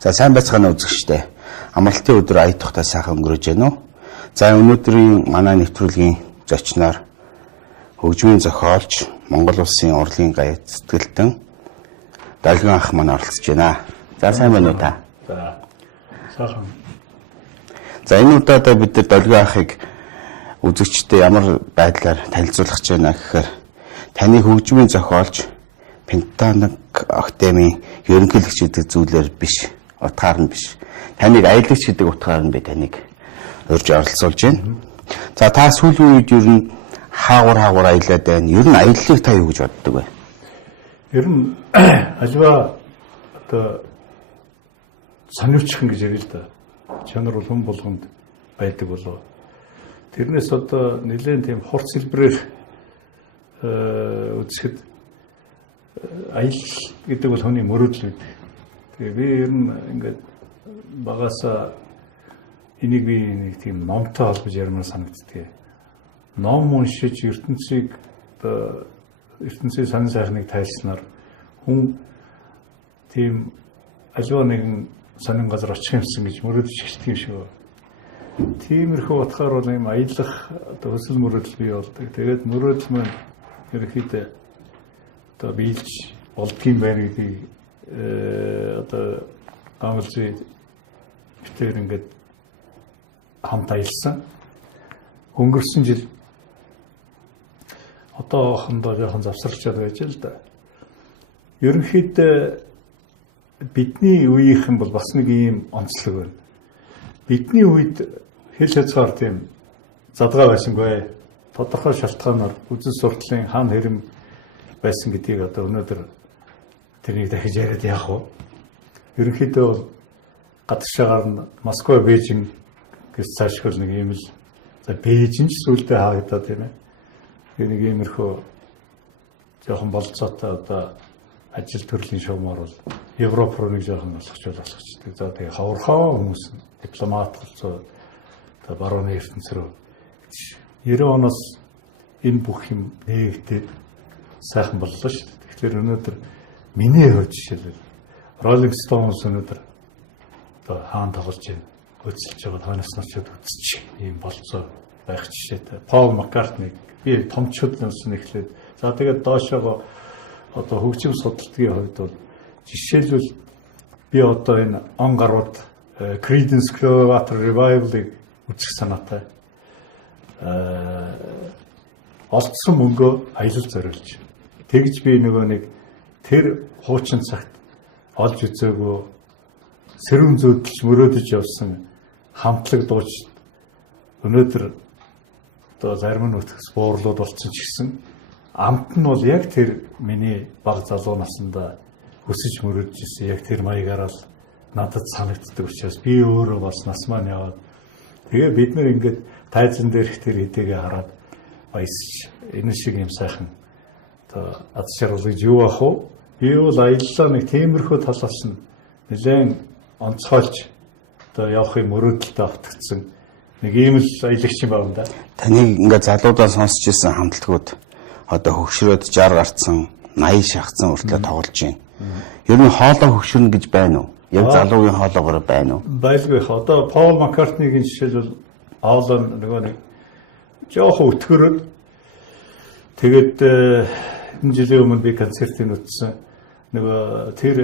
За сайн байцгаана үзэгчдээ. Амралтын өдөр ая тухтай сайхан өнгөрөж байна уу? За өнөөдрийн манай нэвтрүүлгийн зочноор хөгжмийн зохиолч, Монгол Улсын урлагийн гаяц сэтгэлтэн Долгион ах маань оролцож байна. За сайн байна уу та? За сайхан. За энэ удаад бид нар Долгион ахыг үзэгчдээ ямар байдлаар танилцуулах гэж байна гэхээр таны хөгжмийн зохиолч Пентатоник Академийн ерөнхийлөгч гэдэг зүйлээр биш, утгаар нь биш. Таныг аялагч гэдэг утгаар нь би таныг урьж оролцуулж байна. За та сүүлийн үед ер нь хаагур аялаад байна. Ер нь аяллыг та юу гэж боддог вэ? Ер нь альва одоо сонирчхан гэж ярил л да. Чанар бол хүн болгонд байдаг болов. Тэрнээс одоо нэлээд тийм хурц хэлбэрээр үзэхэд аял гэдэг бол хүний мөрөөдөл гэдэг. Тэгээ би ер нь ингээд багасаа энийг би нэг тийм номтой холбож ярмаар санагддаг. Ном уншиж ертөнцийг ертөнцийн сонин сайхныг тайлснаар хүн тийм аливаа нэгэн сонин газар очих юмсан гэж мөрөөдөж эхэлдэг юм шиг байна. Тиймэрхүү утгаар бол юм аялах одоо хүсэл мөрөөдөл бий болдог. Тэгээд мөрөөдөл маань ерөнхийдөө одоо биелж болдгийм байна гэдгийг одоо амлзээ битээр ингээд хамт аялсан. Өнгөрсөн жил одоохондоо жоохон завсарлчаад байж л да. Ерөнхийдөө бидний үеийнхэн бол бас нэг ийм онцлог байна. Бидний үед хэл хязгаар тийм задгаа байсангүй. Тодорхой шалтгаанаар үзэл сурталын хаан хэрэм байсан гэдгийг одоо өнөөдөр тэрнийг дахиж яриад яах вэ? Ерөнхийдөө бол гадагшаагаар нь Москва, Бээжин гэж цаашгүй нэг юм л за Бээжин ч сүулдэ хаагдаад тийм ээ. Тэр нэг иймэрхүү жоохон болцоотой одоо ажил төрлийн шуумаар бол Европ руу нэг жоохон алхачдаг. За тэгээ хаврхаа хүмүүс дипломат болцоо одоо барууны ертөнц рүү 90 оноос энэ бүх юм нээгдээд сайхан боллоо шүү дээ. Тэгэхээр өнөөдөр миний хувьд жишээлбэл Rolling Stones өнөөдөр одоо хаан тоглож байна. Хөдөлж байгаа ханаас начууд үзчих ийм болцоо байх жишээтэй. Paul McCartney би томчууд нэлсэн эхлээд за тэгээд доошоо одоо хөгжим судалдгийн хувьд бол жишээлбэл би одоо энэ он гарууд Creedence Clearwater Revival-ыг үзэх санаатай. Олдсон мөнгөө аялал зориулж. Тэгж би нөгөө нэг тэр хуучин цагт олж үзээгөө сэрүүн зөөдөлж мөрөөдөж явсан хамтлаг дууч өнөөдөр одоо зарим нь өтгс буурлууд болцсон ч гэсэн амт нь бол яг тэр миний бага залуу насндаа өсөж мөрөөдөж ирсэн яг тэр маягаараа л надад санагддаг учраас би өөрөө бас нас маань яваад тэгээ бид нэр ингээд тайзан дээрх тэр хэдийгээ хараад баясч энэ шиг юм сайхан одоо ад шаргал гэж юу ах вэ? Би бол аяллаа нэг тиймэрхүү талаас нь нэлээд онцгойлж одоо явахын мөрөөдөлтөд автагдсан нэг ийм л аялагч юм байна да. Таныг ингээд залуудаа сонсч ирсэн хамтлагууд одоо хөгшрөөд 60 гарцсан, 80 шахацсан хүртэл тоглож байна. Ер нь хоолой хөгшрөн гэж байна уу? Яг залуугийн хоолоогоор байна уу? Байлгүй. Одоо Paul McCartney-гийн жишээлбэл хоолой нөгөө нэг жоохон өтгөрөд тэгээд энэ жилийн өмнө би концертын үтсэн нөгөө тэр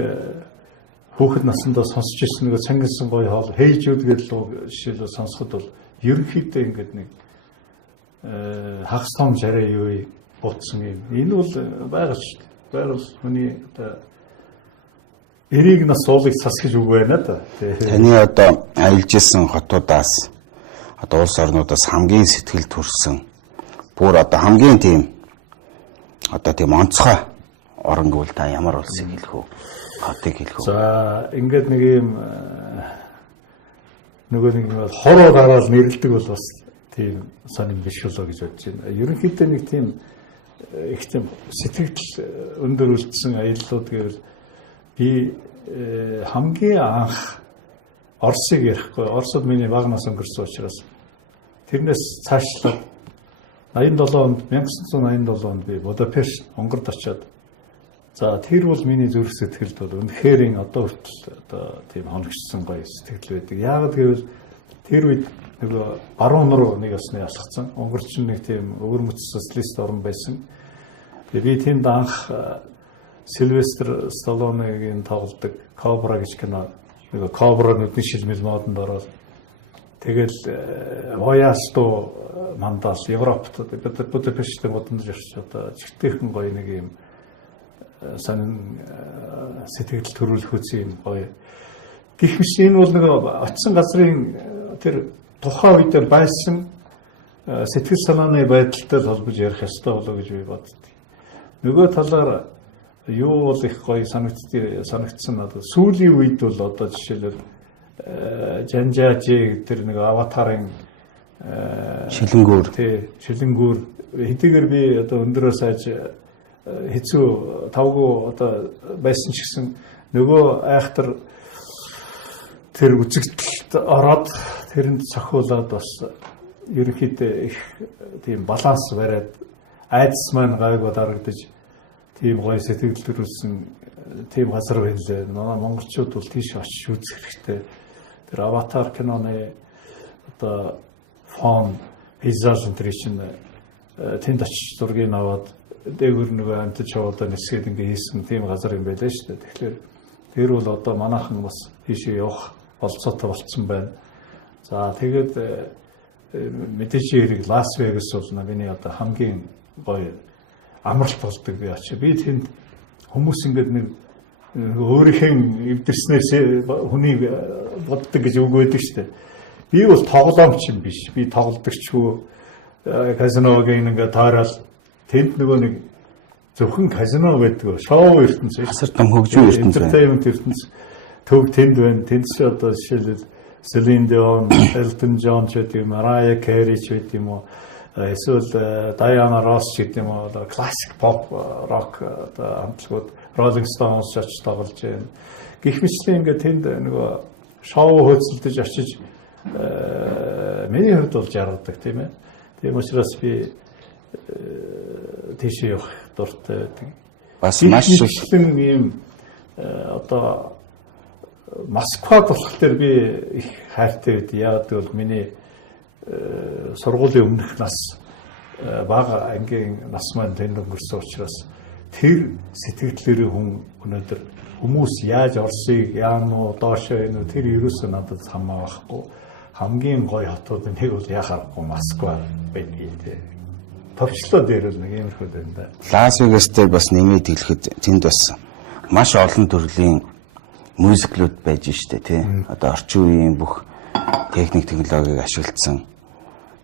хүүхэд насндаа сонсч ирсэн нөгөө цангилсан гоё хоол хейжүүд гэдэг л жишээлбэл сонсоход бол ерөнхийдөө ингээд нэг хагас том жараа юу утсан юм. Энэ бол байгаа шүү дээ. Байвал хүний одоо эрийг нас суулгыг цас гэж үг байна да. Таны одоо аялж исэн хотуудаас одоо улс орнуудаас хамгийн сэтгэл төрсөн бүр одоо хамгийн тийм одоо тийм онцгой орон гэвэл та ямар улсыг хэлэх үү? Хотыг хэлэх үү? За ингээд нэг юм нөгөө нэг хороо гараад нэрлдэг бол бас тийм сонир биш болоо гэж бодож байна. Ерөнхийдөө нэг тийм их тийм сэтгэл өндөр үлдсэн аяллууд гэвэл би хамгийн анх Оросыг ярихгүй. Оросод миний бага нас өнгөрсөн учраас тэрнээс цаашлаад 1987 онд би Будапешт Унгард очиод За тэр бол миний зүрх сэтгэлд бол үнэхээр одоо хүртэл одоо тийм хоногчсон гоё сэтгэл байдаг. Яагаад гэвэл тэр үед нөгөө баруун руу нэг осны алхацсан. Унгарч нэг тийм өвөрмөц социалист орн байсан. Тэгээ би тэнд анх Сильвестр Сталлонегийн тоглодог Кобра гэж кино нөгөө Кобра нүдний шилмэл модонд ороод тэгэл Воясту мандал Европт Будапешттэй модонд ирч одоо чигтэйхэн гоё нэг юм санин сэтгэл төрүүлэх үс юм гоё. Гэх мэт энэ бол нэг очисон газрын тэр тухайн үед байсан сэтгэл санааны байдалтай холбож ярих ёстой болоо гэж би боддог. Нөгөө талаар юу бол их гоё санагдсан надад. Сүүлийн үед бол одоо жишээлбэл Жанжаажи тэр нэг аватарын шилэнгүүр шилэнгүүр хэдийгээр би одоо өндөрөө сайж хэцүү тавгүй одоо байсан ч гэсэн нөгөө айхтар тэр үзэгдэлд ороод тэрэнд цохиулаад бас ерөнхийдөө их тийм баланс бариад айдас маань гайгүй дарагдаж тийм гоё сэтгэл төрүүлсэн тийм газар байлаа. Манай монголчууд бол тийш очиж үзэх хэрэгтэй. Тэр аватар киноны одоо фон пейзаж интершн тэнд очиж зургийг аваад дээгүүр нөгөө амтж яваадаа нисгээд ингээ хийсэн тийм газар юм байлаа шүү дээ. Тэгэхээр тэр бол одоо манайхан бас тийшээ явах болцоотой болцсон байна. За тэгээд мэдээж хэрэг Лас Вегас бол миний одоо хамгийн гоё амралт болдог би очив. Би тэнд хүмүүс ингээд нэг өөрийнхөө эвдэрснээс хүний боддог гэж үг байдаг шүү дээ. Би бол тоглоомч юм биш. Би тоглодогчгүй казиногийн ингээд таарал тэнд нөгөө нэг зөвхөн казино байдаг. Шоу ертөнц, хасар том хөгжим ертөнц, entertainment ертөнц төв тэнд байна. Тэнд ч одоо жишээлбэл Celine Dion, Elton John ч гэдэг юм, Mariah Carey ч гэдэг юм уу, эсвэл Diana Ross ч гэдэг юм уу, классик pop rock одоо хамтлагууд Rolling Stones ч очиж тоглож байна. Гэх мэтлээ ингээд тэнд нөгөө шоу хөөцөлдөж очиж миний хувьд бол жаргадаг тийм ээ. Тийм учраас би тийш явах дуртай байдаг. Бас маш их юм одоо Москвад болохоор би их хайртай байд. Яагаад гэвэл миний сургуулийн өмнөх нас бага ангийн нас маань тэнд өнгөрсөн учраас тэр сэтгэлдээ хүн өнөөдөр хүмүүс яаж Оросыг яануу доошоо энэ тэр ерөөсөө надад хамаахгүй хамгийн гоё хотууд нэг бол яхахгүй Москва байдаг. Товчлоо дээр л нэг иймэрхүү байна да. Лас Вегастэй бас нэмээд хэлэхэд тэнд бас маш олон төрлийн мюзиклүүд байж штэ тий. Одоо орчин үеийн бүх техник технологиг ашигласан.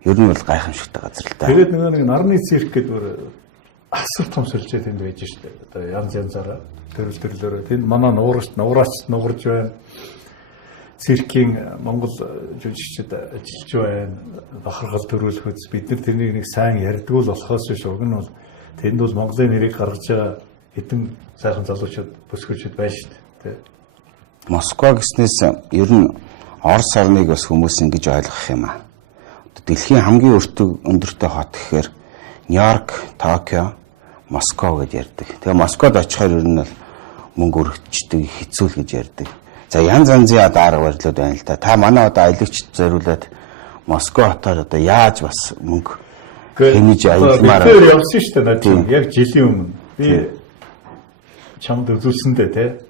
Ер нь бол гайхамшигтай газар л да. Тэгээд нэг нарны цирк гэдэг асар том сүлжээ тэнд байж штэ. Одоо янз янзаараа төрлөөр тэнд манай нуураач нуурж байна. Циркийн Монгол жүжигчид ажиллаж байна. Бахархал төрүүлэх үз бид нар тэрнийг нэг сайн ярьдгүй л болохоос биш уг нь бол тэнд бол Монголын нэрийг гаргаж байгаа хэдэн сайхан залуучууд бүсгүүчд байна шүү дээ. Москва гэснээс ер нь Орос орныг бас хүмүүс ингэж ойлгох юм аа. Дэлхийн хамгийн өндөртэй хот гэхээр Нью-Йорк, Токио, Москва гэж ярьдаг. Тэгээ Москвад очихоор ер нь бол мөнгө өргөждөг, хэцүү гэж ярьдаг. За янз янзын одоо арга барилуд байна л да. Та манай одоо аялагчд зориулаад Москва хотоор одоо яаж бас мөнгө хэмж аялмаар би явсан шүү дээ надад. Яг жилийн өмнө би чамд үзүүлсэндээ те.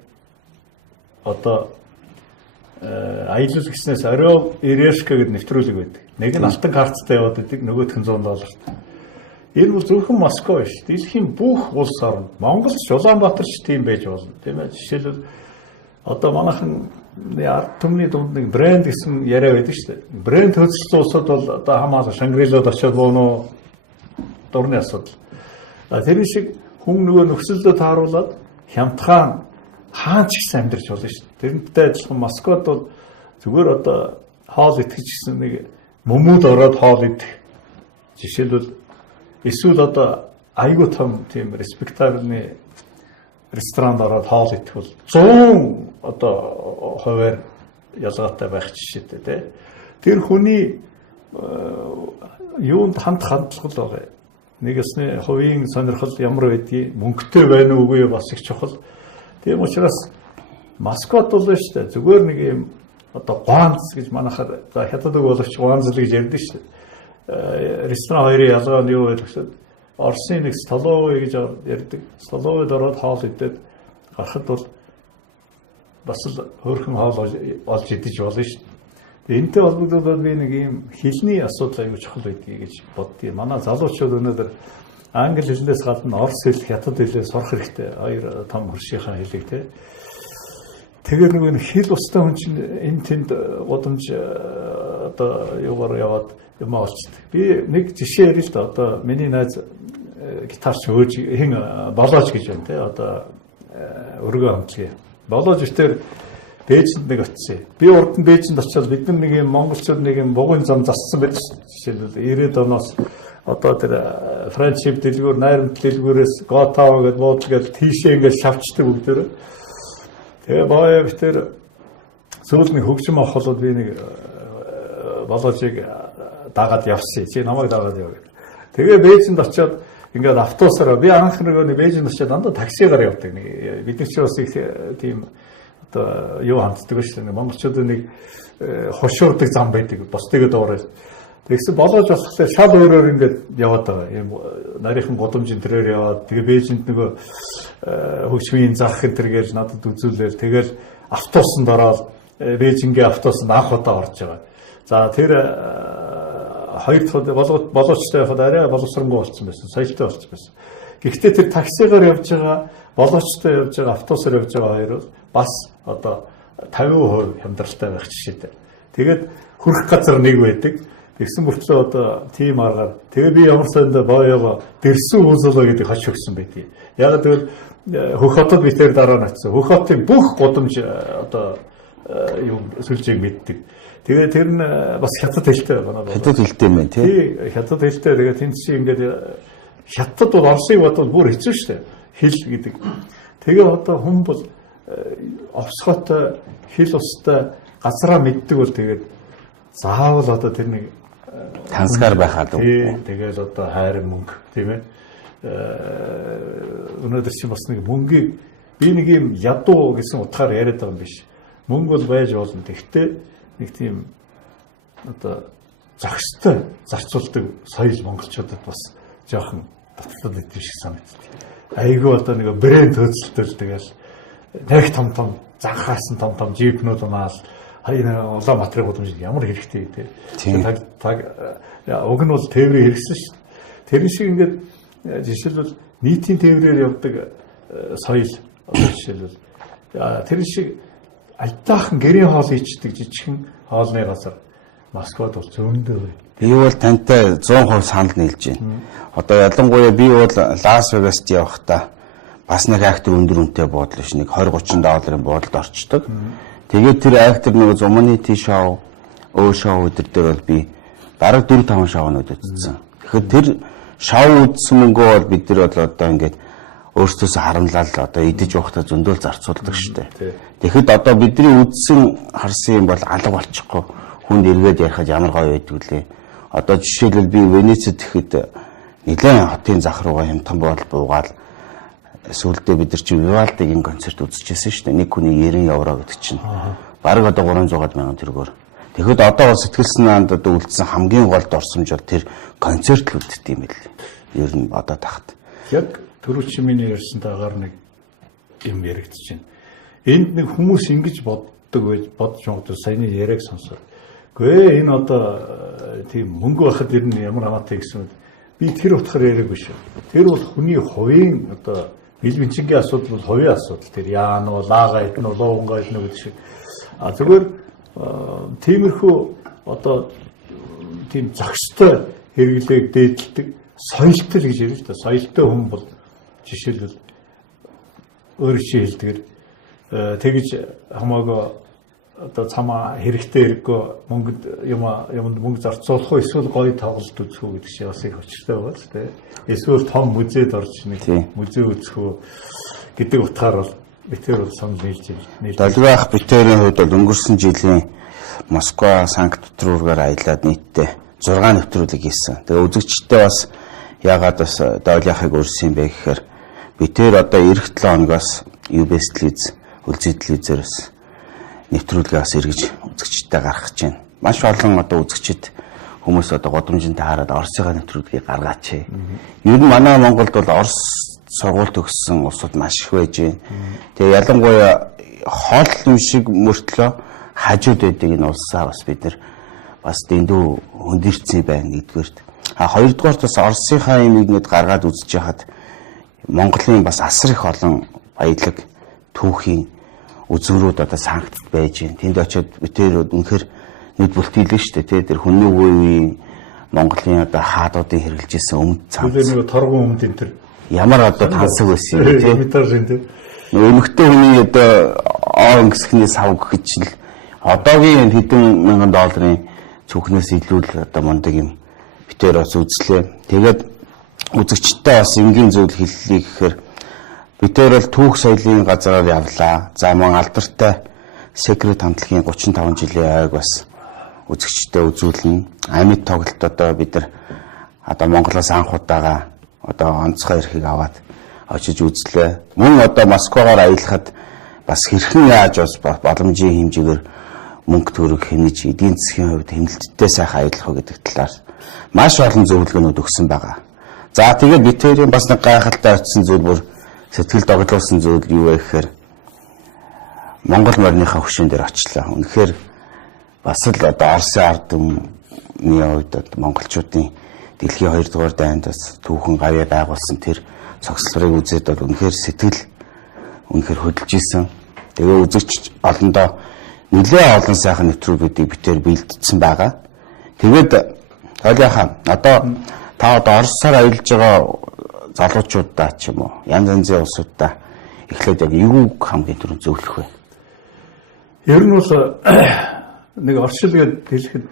Одоо аялал гэснээс Орел Ирешка гэдэг нэвтрүүлэг байдаг. Нэг нь алтан карттай яваад байдаг, нөгөөх нь $100. Энэ бол зөвхөн Москва биш. Дэлхийн бүх улс орнд Монголч Улаанбаатар ч тийм байж болно. Тийм ээ. Жишээлбэл одоо манайхан ард түмний дунд нэг брэнд гэсэн яриа байдаг шүү дээ. Брэнд хөдөлсөн улсууд бол одоо хамаалал Шангрилад очиод бооноо дурны асуудал. Тэр шиг хүн нөгөө нөхцөлдөө тааруулаад хямдхан хаан ч гэсэн амьдарч болно шүү дээ. Тэрнтэй адилхан Москвад бол зүгээр одоо хоол итгэж гэсэн нэг мөмүүд ороод хоол идэх. Жишээлбэл эсвэл одоо айгуу том тийм респектабельны ресторанд ороод хоол идэх бол 100 одоо хуваар ялгаатай байх жишээтэй тий. Тэр хүний юунд хандлагал байгаа. нэг ёсны хувийн сонирхол ямар байдгийг мөнгөтэй байна уугүй бас их чухал. Тийм учраас Москвад бол шүү дээ зүгээр нэг юм одоо Ганц гэж манайхаар за хятад үг боловч Ганц л гэж ярьдаг шүү дээ. Ресторан хоёрын ялгаа нь юу вэ гэхээр Оросын нэг столовый гэж ярьдаг. Столовойд ороод хоол идээд гарахад бол бас л хөөрхөн хоол олж идэж болно шүү дээ. Энэтэй холбогдуулаад би нэг юм хэлний асуудал аягүй чухал байдгийг гэж боддгийг. Манай залуучууд өнөөдөр англи хэлнээс гадна орос хэл, хятад хэлээ сурах хэрэгтэй. Хоёр том хуршийнхаа хэлийг те. Тэгэхээр нэг хэл устдаа хүн чинь энэ тэнд гудамж одоо юугаар яваад юм олчдаг. Би нэг жишээ ярил л да. Одоо миний найз гитарч өөж хин болооч гэж байна те. Одоо өргөө хамтлагийн. Болооч битэр Бээжинд нэг очив. Би урд нь Бээжинд очиод бид нар нэг юм монголчууд нэг юм бугуун зам зассан байдаг. Жишээлбэл 90-ад оноос одоо тэр франчайз дэлгүүр, найрамд дэлгүүрээс Готао гэдээ буудлыг тийшээ ингээд шавчдаг бүгдээр. Тэгээ бая битэр сүүл нэг хөгжим авах болоод би нэг болоожийг дагаад явсан. Чи намайг дагаад яв гэдэг. Тэгээ Бээжинд очиод ингээд автобусаар би анх нэг Бээжинд очиод дандаа таксигаар явдаг. Бид нар ч бас их тийм одоо юу ханддаг шүү дээ. Монголчууд нэг хошуурдаг зам байдаг. Босдыгаа доорой. Тэгсэн болоож болохоор шал өөрөөр ингээд яваад байгаа. Ийм нарийнхан годомж энтрээр яваад тэгээ Бээжинд нөгөө хөгжмийн зах энэ төр гэж надад үзүүлээл тэгэл автобусанд ороод Бээжингийн автобусанд анх удаа орж байгаа. За тэр хоёр дахь болоочтой явахад арай боловсронгуй болсон байсан. Соёлтой болсон байсан. Гэхдээ тэр таксигаар явж байгаа, болоочтой явж байгаа, автобусаар явж байгаа хоёр бас одоо 50% хямдралтай байх жишээтэй. Тэгээд хүрх газар нэг байдаг. Тэгсэн мөртлөө одоо тийм аргаар тэгээ би ямар сандаа боёо дэрсэн үзүүлээ гэдэг хач өгсөн байдгийг. Яг тэгвэл Хөх хотод би тэр дараа нь очив. Хөх хотын бүх гудамж одоо юу сүлжээг мэддэг. Тэгээ тэр нь бас хятад хэлтэй байна. Хятад хэлтэй юм байна тий. Хятад хэлтэй. Тэгээ тэнд чи ингээд хятад бол Оросыг бодвол бүр хэцүү шүү дээ. Хэл гэдэг. Тэгээ одоо хүн бол овсготой хэл устай газараа мэддэг бол тэгээд заавал одоо тэр нэг тансгаар байхад үү. Тэгэл одоо хайр мөнгө тийм ээ. Өнөөдөр чи бас нэг мөнгийг би нэг юм ядуу гэсэн утгаар яриад байгаа юм биш. Мөнгө бол байж болно. Тэгтээ нэг тийм одоо зохистой зарцуулдаг соёл монголчуудад бас жоохон батлаад идэв шиг санагддаг. Айгүй одоо нэг брэнд хөдөлтөл тэгэл нэг том занхаасан том жипнүүд унаал хаяа Улаанбаатарын гудамж ямар хэрэгтэй те. Уг нь бол тээврийн хэрэгсэн шүү дээ. Тэр шиг ингээд жишээлбэл нийтийн тээврээр явдаг соёл одоо жишээлбэл тэр шиг альтаахан гэрийн хоол ичдэг жижигхэн хоолны газар Москвад бол зөндөө бай. Би бол тантай 100% санал нийлж байна. Одоо ялангуяа би бол Лас Вегаст явахдаа бас нэг актер өндөр үнэтэй буудлаа ш нэг 20-30 долларын буудалд орчдөг. Тэгээд тэр актер нэг Зуманити шоу, шоу дээр бол би бараг 4-5 шоунууд үзсэн. Тэгэхээр тэр шоу үзсэн мөнгөө бол бид нар бол одоо ингээд өөрсдөөс харамлал одоо идэж явахдаа зөндөл зарцуулдаг шүү дээ. Тэгэхэд одоо бидний үзсэн харсан юм бол алга болчихгүй хүнд эргээд ярихад ямар гоё байдг үлээ. Одоо жишээлбэл би Венецид ихэд нэлээд хотын зах руугаа хямдхан буугаал сүүлдээ бид нар чи Вивальдигийн концерт үзчихсэн шүү дээ. Нэг хүний 90 евро гэдэг чинь. Бараг одоо 300,000 төгрөгөөр. Тэгэхэд одоо бол сэтгэл санаанд одоо үлдсэн хамгийн гол дурсамж бол тэр концерт л үлддэг юм байл. Ер нь одоо тахт. Яг түрүү миний ярьсантайгаар нэг юм яригдчихэв. Энд нэг хүмүүс ингэж боддог байж бодож байгаа саяны яриаг сонсоо. Гэхдээ энэ одоо тийм мөнгө байхад ер нь ямар хамаатай гэсэн үг. Би тэр утгаар яриаг биш. Тэр бол хүний хувийн одоо бэлбэнчингийн асуудал бол хувийн асуудал. Тэр яа нөө лаага идэх нөө луунгаа идэх нөө гэдэг шиг. Зүгээр тиймэрхүү одоо тийм зохистой хэрэглээг дээдэлдэг соёлтой гэж ярьж та. Соёлтой хүн бол жишээлбэл өөрөө чи хэлдэгэр тэгж хамаагүй одоо цамаа хэрэгтэй хэрэггүй мөнгөд юмд мөнгө зарцуулах уу эсвэл гоё тоглолт үзэх үү гэдэг чинь бас их очиртай байгаа л тийм. Эсвэл том музейд орж нэг музей үзэх үү гэдэг утгаар бол битэр бол санал нийлж байна. Долгиах битэрийн хувьд бол өнгөрсөн жилийн Москва, Санкт-Петербургаар аялаад нийтдээ 6 нэвтрүүлэг хийсэн. Тэгээ үзэгчтэй бас Яагаад бас дойлийнхыг өрсөн юм бэ гэхээр бид тэр одоо эх 7 хоногоос UBS телевиз, үлзий телевизээс нэвтрүүлгээс эргэж үзэгчтэй гаргах гэж байна. Маш олон одоо үзэгчид хүмүүс одоо годомжинтай хараад Оросынхаа нэвтрүүлгийг гаргаач. Ер нь манай Монголд бол Орос сургууль төгссөн улсууд маш их байж байна. Тэгээ ялангуяа хоол юм шиг мөртлөө хажууд байдаг энэ улсаа бас бид нар бас дэндүү хөндөрцөн байна нэгдүгээрт. Хоёрдугаарт бас Оросынхаа юм игнэд гаргаад үзэж яхад Монголын бас асар их олон баялаг түүхийн үзүүрүүд одоо санхтд байж байна. Тэнд очиод битээр үнэхээр нүд бүлтийлэн шүү дээ. Тэр хүннүүгүй үеийн Монголын одоо хаадуудын хэрэгжилжсэн өмд цамц. Нэг торгон өмд энэ төр ямар одоо тансаг байсан юм тийм. Метажин тийм. Өмгтэй хүний одоо өнгөсгний сав гэж л одоогийн хэдэн мянган долларын цүнхнээс илүү л одоо мундаг юм битээр бас үзлээ. Тэгээд үзэгчтэй бас энгийн зүйл хэллээ гэхээр битээр бол түүх соёлын газраар явлаа. За мөн алдартай Secret хамтлагийн 35 жилийн ойг бас үзэгчтэй үзүүлнэ. Амьд тоглолт одоо бид нар одоо Монголоос анх удаага одоо онцгой эрхийг аваад очиж үзлээ. Мөн одоо Москвагаар аялахад бас хэрхэн яаж бас боломжийн хэмжээгээр мөнгө төгрөг хэмнэж эдийн засгийн хувьд хэмнэлттэй сайхан аялах уу гэдэг талаар маш олон зөвлөгөөнүүд өгсөн байгаа. За тэгээд битэрийн бас нэг гайхалтай очсон зүйл бүр сэтгэл доглуулсан зүйл юу вэ гэхээр Монгол морныхаа хөшөөн дээр очлаа. Үнэхээр бас л одоо Оросын ард түмний хувьд монголчуудын дэлхийн 2 дугаар дайнд бас түүхэн гавьяа байгуулсан тэр цогцлогыг үзээд бол үнэхээр сэтгэл үнэхээр хөдөлж исэн. Тэгээ үзэгч олондоо нэлээд олон сайхан нэвтрүүлгүүдийг битээр бэлдсэн байгаа. Тэгээд хойлоохан одоо та одоо Оросоор аялж байгаа залуучуудаа ч юм уу янз янзын улсуудаа эхлээд яг юу хамгийн түрүүнд зөвлөх вэ? Ер нь бол нэг орчилгээд хэлэхэд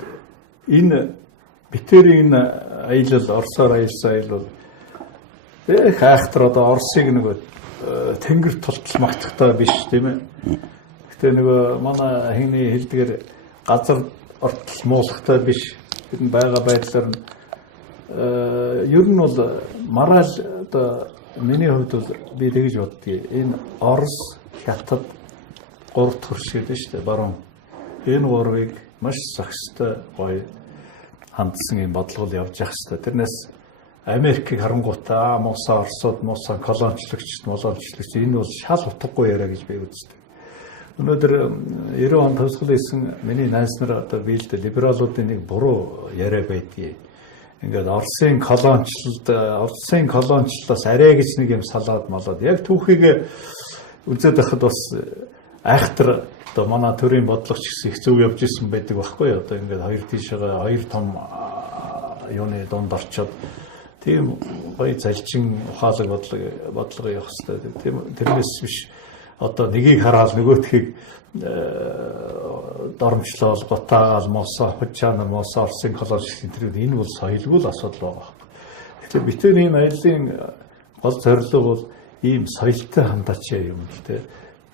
энэ битэрийн аялал Оросоор аялсан аялал их айхтар одоо Оросыг нэг тэнгэр тултал магтахтай биш тийм ээ. Гэтэ нэг манай хиний хэлдгээр газар ортол муулахтай биш. Энэ байгаа байдлаар нь ер нь бол маргаал одоо миний хувьд бол би тэгж боддгийг энэ Орос, Хятад 3 төр шиг дээ шүү дээ баруун. Энэ гурвыг маш зохистой гоё хандсан юм бодлогол явж явах хэрэгтэй. Тэрнээс Америкийг харангуйтаа муусаа Оросод муусаа колоничлогчд молоолчлогч энэ бол шал утгагүй яриа гэж би үздэг. Өнөөдөр 90 он төгсгөл хийсэн миний найз нар одоо биелдэ либералуудын нэг буруу яриа байдгийг. Ингээд Оросын колоничлалаас арай гэж нэг юм салаад малаад яг түүхийг үзээд байхад бас айхтар одоо манай төрийн бодлогч гэсэн их зөв явж исэн байдаг байхгүй одоо ингээд хоёр тийшээ хоёр том юуны донд орчоод тийм гоё залчин ухаалаг бодлого явах хэрэгтэй. Тийм тэрнээс биш одоо нэгийг хараад нөгөөтхийг доромжлол готаагаал мосоо хучаана мосоо Оросын колоничлын тэр энэ бол соёлгүй л асуудал байгаа. Тэгэхээр битэрийн аяллаа гол зорилго бол ийм соёлтой хандаач юм л те.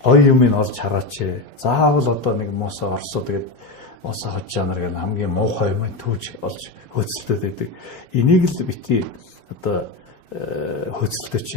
Гоё юм ин олж хараач. Заавал одоо нэг мосоо Оросоо тэгээд мосоо хучаанаар гэл хамгийн муухай юм түүж олж хөөцөлдөд байдаг. Энийг л бити одоо хөөцөлдөж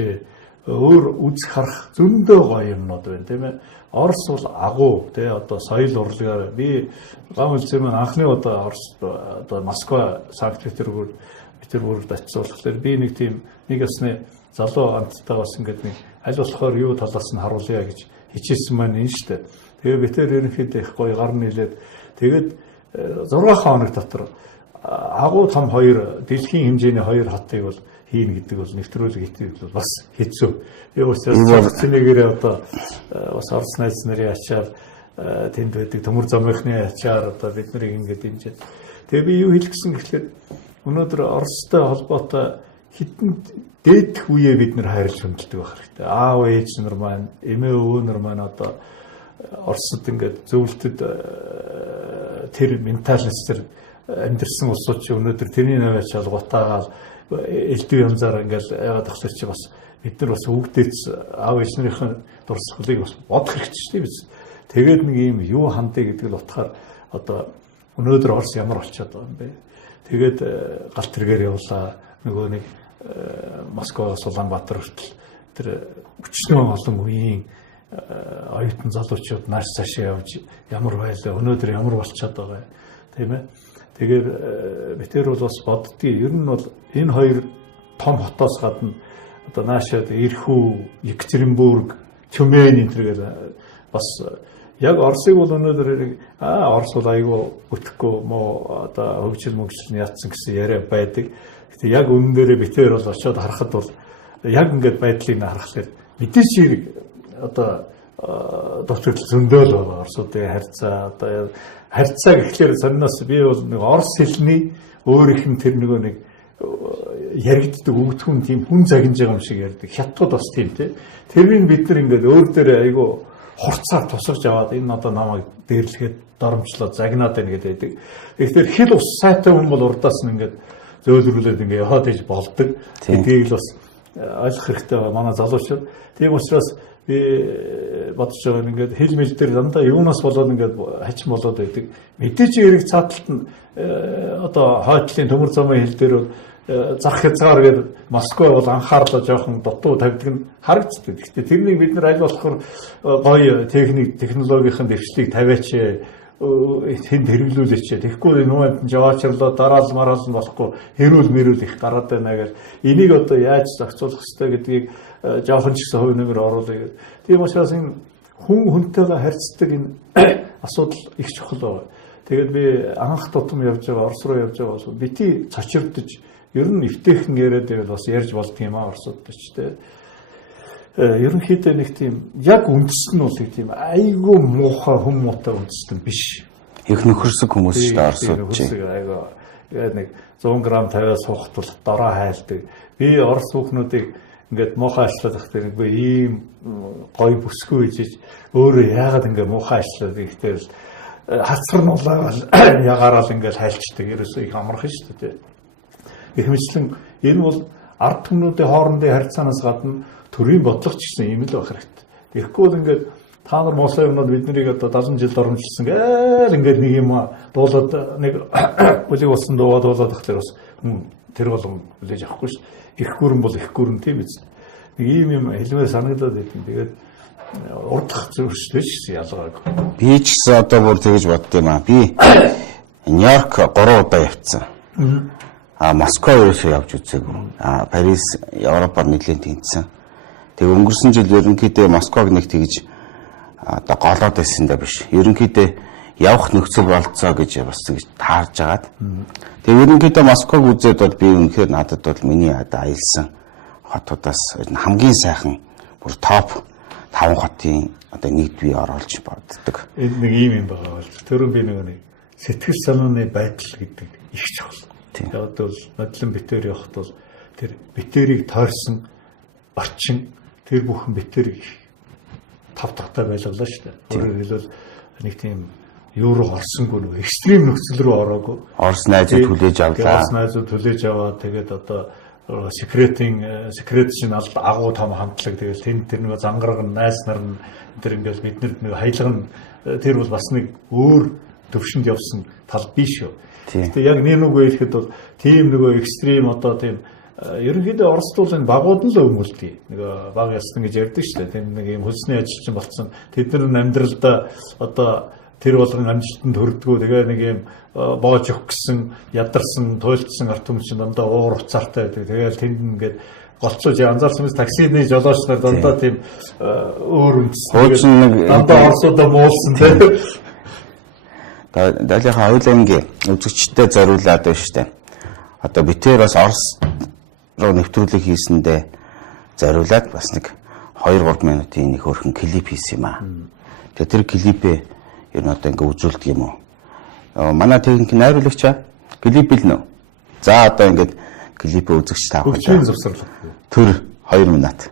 өөр үзэх харах зөндөө гоё юмнууд байна тийм ээ. Орос бол агуу тий одоо соёл урлагаар би гам үлзээ маань анхны удаа Орос одоо Москва, Санкт-Петербургт очсон болохоор би нэг тийм нэг ясны залуу амттай бас ингээд нэг аль болохоор юу талаас нь харуулъя гэж хичээсэн маань энэ шүү дээ. Тэгээ битэр ерөнхийдөө их гоё гар нийлээд тэгээд 6 хоног дотор агуу том хоёр дэлхийн хэмжээний хоёр хотыг бол хийн гэдэг бол нэвтрүүлэг хийх бол бас хэцүү. A учраас цэнэгээрээ одоо бас Орос найз нарын ачаар тэнд байдаг төмөр замынхны ачаар одоо бид нарыг ингэж дэмжиж. Тэгээ би юу хэлэх гэсэн гэхлээр өнөөдөр Оростой холбоотой хитэн дээдх үеэ бид нар хайрлж хөндлөдөг байх хэрэгтэй. Аав ээж нар маань, эмээ өвөө нар маань одоо Оросд ингээд зөвлөлтөд тэр менталистэр амьдэрсэн улсууд чи өнөөдөр тэрний наваач алгутаагаал элдв янзаар ингээл яагаад тахсар чи бас бид нар бас өвгдөөц аав ээжнэрийн дурсгалыг бас бодох хэрэгтэй шүү дээ биз. Тэгээд нэг юм юу хандъя гэдэг л утгаар одоо өнөөдөр Орос ямар болчиход байгаа юм бэ? Тэгээд галт тэргээр явуулаа нөгөө нэг Москвагаас Улаанбаатар хүртэл тэр өчнөө олон үеийн оюутан залуучууд нааш цаашаа явж ямар байлаа, өнөөдөр ямар болчиход байгаа тийм ээ. Тэгэхээр битэр бол бас боддгийг ер нь бол энэ хоёр том хотоос гадна одоо наашаад Ирхүү, Екатеринбург, Тюмень энэ төргээл бас яг Оросыг бол өнөөдөр Орос бол айгүй өтөхгүй мó одоо хөгжил мөгжил нь ятсан гэсэн яриа байдаг. Гэтэ яг үнэн дээрээ битээр бол очиод харахад бол яг ингээд байдлыг харахад мэдээж хэрэг одоо докторт зөндөөл байгаа Оросуудын харьцаа одоо харьцаа гэхлээр санаас би бол нэг Орос хэлний өөр их юм тэр нэг яригддаг өгдгүн тийм хүн загинж байгаа юм шиг ярьдаг. Хятад бас тийм тий. Тэрийг бид нар ингээд өөр дээр айгүй хурцаар тусгаж аваад энэ одоо намайг дээрлэхэд доромжлоод загнаад байна гэдэг. Тэгэхээр хэл ус сайтай хүн бол урдаас нь ингээд зөөлрүүлээд ингээд яваад иж болдог. Гэдгийг л бас ойлгох хэрэгтэй байна манай залуучууд. Тийм учраас би бодож байгаа нь ингээд хэл мэл дээр дандаа юунаас болоод ингээд хачин болоод байдаг. Мэдээж хэрэг цааталт нь одоо хойдлын төмөр замын хэл дээр бол зах хязгаар гэдэг Москва бол анхаарлаа жоохон дутуу тавьдаг нь харагддаг. Гэхдээ тэрнийг бид нар аль болохоор гоё технологийн дэвшлиг тавиач тэнд хэрэглүүлээч. Тэгэхгүй нүүнд жаваачрлоо дараал мараал нь болохгүй хэрүүл мэрүүл их гараад байна гэж энийг одоо яаж зохицуулах ёстой гэдгийг жоохон ч гэсэн хувь нэмэр оруулъя. Тийм учраас энэ хүн хүнтэйгээ харьцдаг энэ асуудал их чухал байна. Тэгээд би анх тутам явж байгаа Орос руу явж байгаа бол бити цочирдож ер нь эвтэйхэн яриад байвал бас ярьж болдго юм аа Оросууд ч тийм. Ерөнхийдөө нэг тийм яг үндэс нь бол нэг тийм айгүй муухай хүмүүстээ үндэстэн биш. Их нөхөрсөг хүмүүс шүү дээ Оросууд чи. Айгүй нэг 100 г тавиас суухт бол дороо хайлдаг. Би Орос хүүхнүүдийг ингээд муухай ажиллаад их тэргүй ийм гоё бүсгүй хийж өөрөө яагаад ингээд муухай ажиллаад ихтэй хацар нь улаагаал ягаараа ингээд хайлчдаг. Ерөөсөө их амархан шүү дээ. Их мэтлэн энэ бол ард түмнүүдийн хоорондын харьцаанаас гадна төрийн бодлого ч гэсэн юм л байх хэрэгтэй. Тэгэхгүй бол ингээд та нар муусай юмнууд бид нарыг одоо 70 жил оромжилсан гээл ингээд нэг юм дуулаад нэг үлийг болсон дуулаад ихлээр бас тэр болгон хүлээж авахгүй шүү. Их гүрэн бол их гүрэн тийм биз. Нэг ийм юм хэлмээр санагдаад байт. Тэгээд урдах зөвштэй ч ялгаагүй. Би ч гэсэн одоо бүр тэгэж бодд юм аа. Би Нью-Йорк 3 удаа явцсан. Москва ерөөсөө явж үзээгүй. Парис, Европоор нэлээд тэнцсэн. Тэгээ өнгөрсөн жил ерөнхийдөө Москваг нэг тэгж одоо голоод байсан даа биш. Ерөнхийдөө явах нөхцөл болцоо гэж бас тэгж таарж агаад. Тэгээ ерөнхийдөө Москваг үзээд бол би үнэхээр надад бол миний одоо аялсан хотуудаас хамгийн сайхан бүр топ 5 хотын одоо нэгд бие оруулж боддог. Энэ нэг ийм юм байгаа бол төрөн би нэг сэтгэл санааны байдал гэдэг их чухал. Одоо бол модлон битээр явахд бол тэр битээрийг тойрсон орчин тэр бүхэн битээрийг тав тавтай байлгалаа шүү дээ. Өөрөөр хэлбэл нэг тийм юу руу орсонгүй нэг экстрим нөхцөл рүү ороогүй. Орос найзууд хүлээж авлаа. Орос найзууд хүлээж аваад тэгээд одоо секрет шин агуу том хамтлаг тэгээд тэр нэг зангараг найз нар тэр ингээл биднэрд нэг хаялга тэр бол бас нэг өөр төвшөнд явсан тал биш шүү. Гэтэ яг нэмэгүй хэлэхэд бол тийм нөгөө экстрим одоо тийм ерөнхийдөө Оросд бол энэ багууд нь л өмөлдөг. Нэг баг ястан гэж ярьдаг шүү дээ. Тийм нэг юм хөлсний ажилчин болсон. Тэд нар амьдралдаа одоо тэр болгон амжилтанд хүрдгүү. Тэгээ нэг юм боож өгөх гэсэн ядарсан, туйлдсан арт түмчин дандаа уур уцаартай байдаг. Тэгээл тэнд ингээд голцож анзаарсан мэт таксины жолооч нар дандаа тийм өөр үндэс. Дандаа Оросудаа муулсан тийм. Далайхаа хоёулангийн үзэгчтэй зориулаад байна шүү дээ. Одоо битээр бас Орос руу нэвтрүүлэг хийсэндээ зориулаад бас нэг 2-3 минутын нэг хөрхэн клип хийсэн юм аа. Тэгээ тэр клипээ ер нь одоо ингээ үзүүлдэг юм уу? Манай техник найруулагч клип билнэ. За одоо ингээд клипээ үзэгч таах. Хөгжлийн зурсарлага. Тэр 2 минут.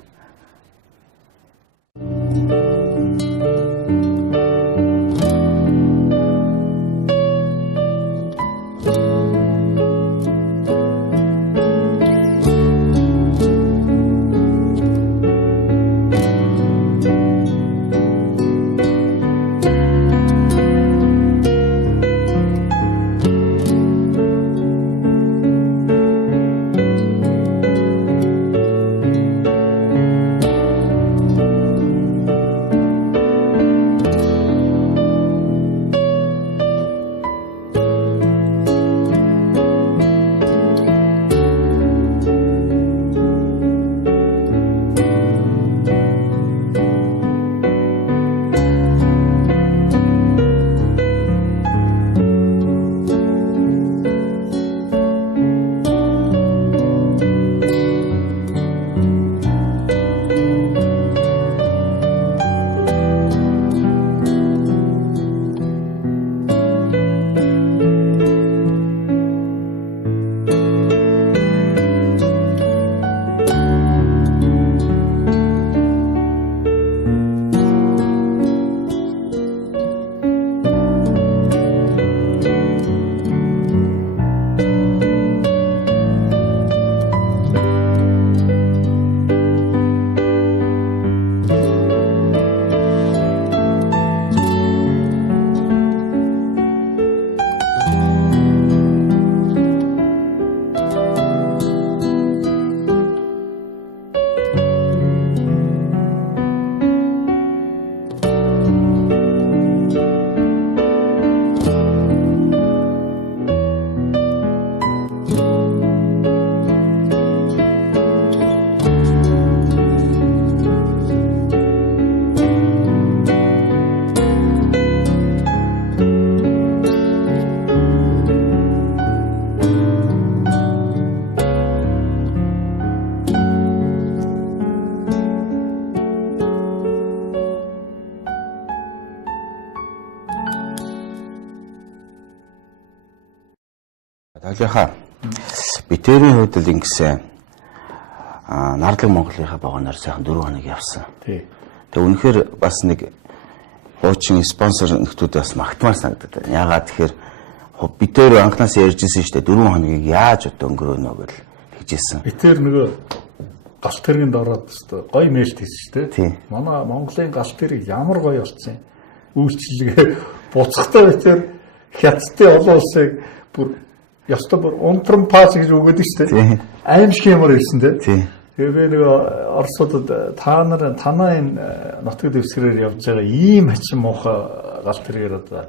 Толгойхоо битэрийн хувьд л ингэсэн Нардлаг Монголынхаа баганаар сайхан 4 хоног явсан. Тий. Тэгээ үнэхээр бас нэг хуучин спонсор нөхдүүд бас магтмаар санагдаад байна. Яагаад тэгэхээр бид тэр анхнаас ярьжсэн шүү дээ 4 хоногийг яаж одоо өнгөрөөнө гэж хэлжсэн. Би тэр нөгөө галт тэргэнд ороод гоё нээлт хийсэн шүү дээ. Тий. Манай Монголын галт тэрэг ямар гоё болсон юм. Үйлчлэгээ буцахтаа би тэр хятадын олон улсыг бүр ёстой бүр унтран пас гэж өгөөд шүү дээ. Аимшиг юмар хэлсэн дээ. Тэгээ би нөгөө Оросуудад танаа энэ нутаг дэвсгэрээр явж байгаа ийм хачин муухай галт тэргээр одоо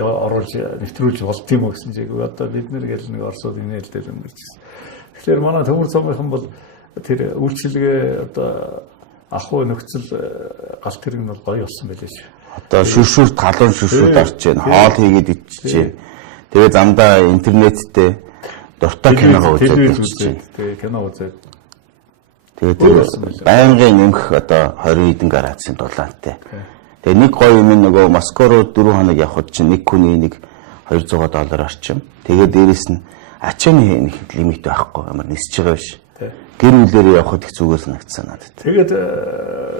оруулж нэвтрүүлж болд юм уу гэсэн чиг одоо бид нэр гэл нэг Оросууд инээлдэл өнгөрч гисэн. Тэгэхээр манай төмөр цомгийнхан бол тэр үйлчлэгээ одоо ахуй нөхцөл галт тэрэг нь бол гоё болсон байлээ шүү. Одоо шүршүрт халуун шүршүрт орж байна. Хоол хийгээд ичиж байна. Тэгээ замдаа интернеттэй дуртай киногоо үзээд байна. Тэгээ кино үзээд. Тэгээд байнгын нэмэх одоо 20 хэдэн градусын дулаантай. Тэгээ нэг гоё юм нөгөө Москва руу 4 хоног явхад чинь нэг хүний нэг $200 орчим. Тэгээ дээрэс нь ачааны лимит байхгүй ямар нисэж байгаа биш. Гэр бүлээрээ явхад их зүгээр санагдсан надад. Тэгээд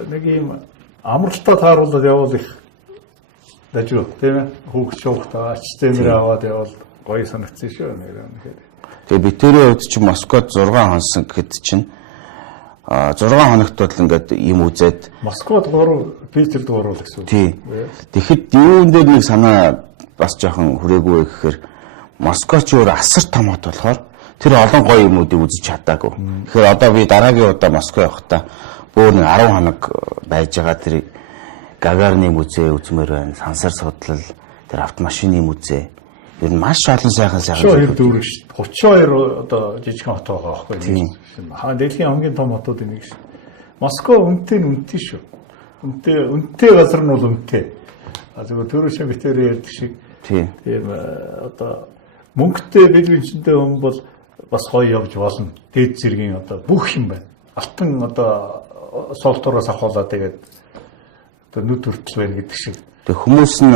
нэг юм амралтаа тааруулаад явбал их дажгүй тийм ээ. Хүүхд шуухтаа ачтай нэр аваад явбал гоё санагдсан шүү нэр. Тэгээ би тэрийн хувьд чинь Москвад 6 хонсон гэхэд чинь 6 хоногт бол ингээд юм үзээд Москвад 3 Питерд 3 л гэсэн үг. Тий. Тэгэхэд юун дээр нэг санаа бас жоохон хүрээгүй гэхээр Москва ч өөр асар том хот болохоор тэр олон гоё юмуудыг үзэж чадаагүй. Тэгэхээр одоо би дараагийн удаа Москва явахдаа бүр 10 хоног байж байгаа тэр Гагарны музей үзмээр байна. Сансар судлал, тэр автомашины музей. Ер нь маш олон сайхан зүйл дүүрэг шүү. 32 одоо жижигхэн хот байгаа байхгүй юу? Дэлхийн хамгийн том хотуудын нэг шүү. Москва үнэтэй шүү. Үнэтэй газар нь бол үнэтэй. Зөвхөн төрөшөө битээр ярьдаг шиг тийм одоо мөнгөтэй бэлвинчтэй хүн бол бас гоё явж болно. Дээд зэргийн одоо бүх юм байна. Алтан одоо соолтороос авахуулаад тэгээд одоо нүд хүртэл байна гэдэг шиг. Тэг хүмүүс нь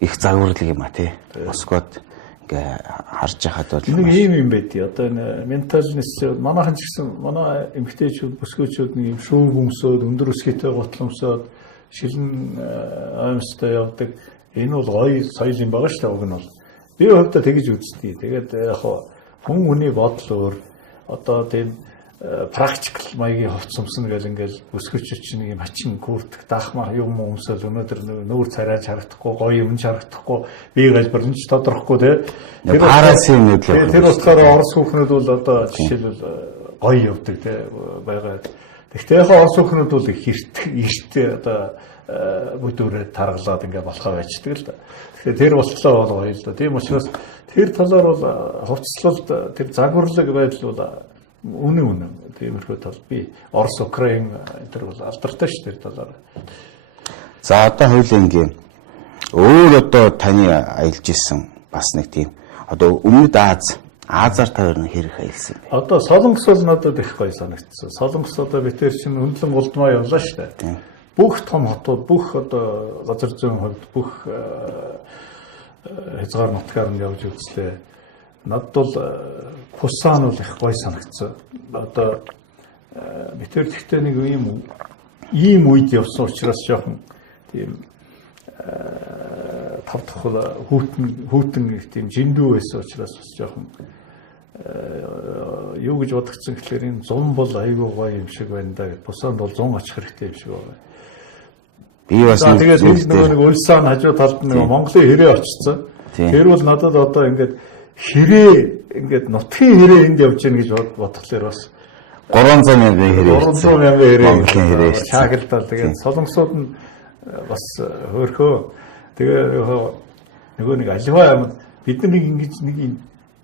их загварлаг юм а тий. Москвад ингээ харж байхад бол нэг юм байдий. Одоо энэ менталнес манайхан ч гэсэн манай эмгтээчүүд бүсгүйчүүд нэг юм шүүг өмсөөд өндөр өсгийтэй готломсоод шилэн аймстай явдаг. Энэ бол гоё соёл юм байгаа шүү дээ. Уг нь бол би хувьдаа тэгж үзтий. Тэгээд яг хүн хүний бодол өөр одоо тийм практикл маягийн хувцсамсан гэл ингээл өсгөч чинь нэг юм хачин куртк даахмаа юм өмсөөл өнөөдөр нүүр царайж харагдахгүй гоё юм харагдахгүй би галбарлан ч тодорхохгүй те парасын нүдлээ тэр утгаараа орос хүүхнүүд бол одоо жишээлбэл гоё явдаг те байгаа. Гэхдээ яг орос хүүхнүүд бол эрт одоо бүдүүрээ таргалаад ингээ болохоо байждаг л да. Тэгэхээр тэр болтлоо бол гоё л да. Тийм учраас тэр талаар бол хувцслалд тэр загварлаг байдал бол үнэн тиймэрхүү тал би Орос Украин энэ бол алдартай шүү дээ талаар. За одоо хоёулангийн өөр одоо таны аялж исэн бас нэг тийм одоо өмнөд Азаар та ер нь хэрэг аялсан бэ? Одоо Солонгос бол надад их гоё санагдсан. Солонгос одоо бид тэр чинь хөндлөн голдмаа явлаа шүү дээ. Бүх том хотууд бүх одоо газар зүйн хувьд бүх хязгаар нутгаар нь явж үзлээ. Надад бол Пусан бол их гоё санагдсан. Одоо битэр тэгтээ нэг ийм үед явсан учраас жоохон тийм тав дахь хүүтэн тийм жиндүү байсан учраас бас жоохон юу гэж бодогдсон гэхээр энэ зун бол айгүй гоё юм шиг байна да гэж. Пусанд бол зун очих хэрэгтэй юм шиг байна. Би бас тэгээд нэг Улсан хажуу талд нэг Монголын хэрэг очсон. Тэр бол надад одоо ингээд хэрэг ингээд нутгийн хэрэг энд явж гин гэж бодглохлоор бас 300 мянган хэрэг. 300 мянган хэрэг. Чааглалдаа тэгээд солонгосууд нь бас хөөрхөө. Тэгээ нөгөө нэг аливаа юм бид нар ингэж нэг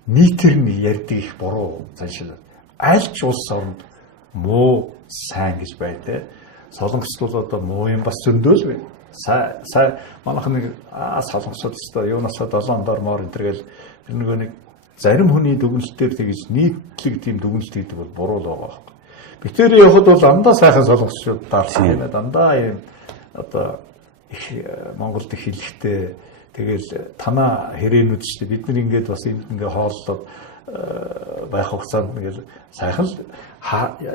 нийтэр нь ярьдаг их буруу заншил. Аль ч улс оронд муу сайн гэж байдаг. Солонгосд бол одоо муу юм бас зөндөөл байна. Сая манайх нэг солонгосод өстой юунасаа 7 дор моор энэ төргээл нөгөө нэг зарим хүний дүгнэлтээр тэгж нийтлэг тийм дүгнэлт хийдэг бол буруу л байгаа байхгүй. Би тэр явхад бол дандаа сайхан солонгосчууд даарсан юм. Дандаа юм одоо их Монголд их хэлэхтэй Тэгэл танаа хэрээнүүд ч бид нар ингээд бас ингээ хооллоод байх хугацаанд ингээл сайхан л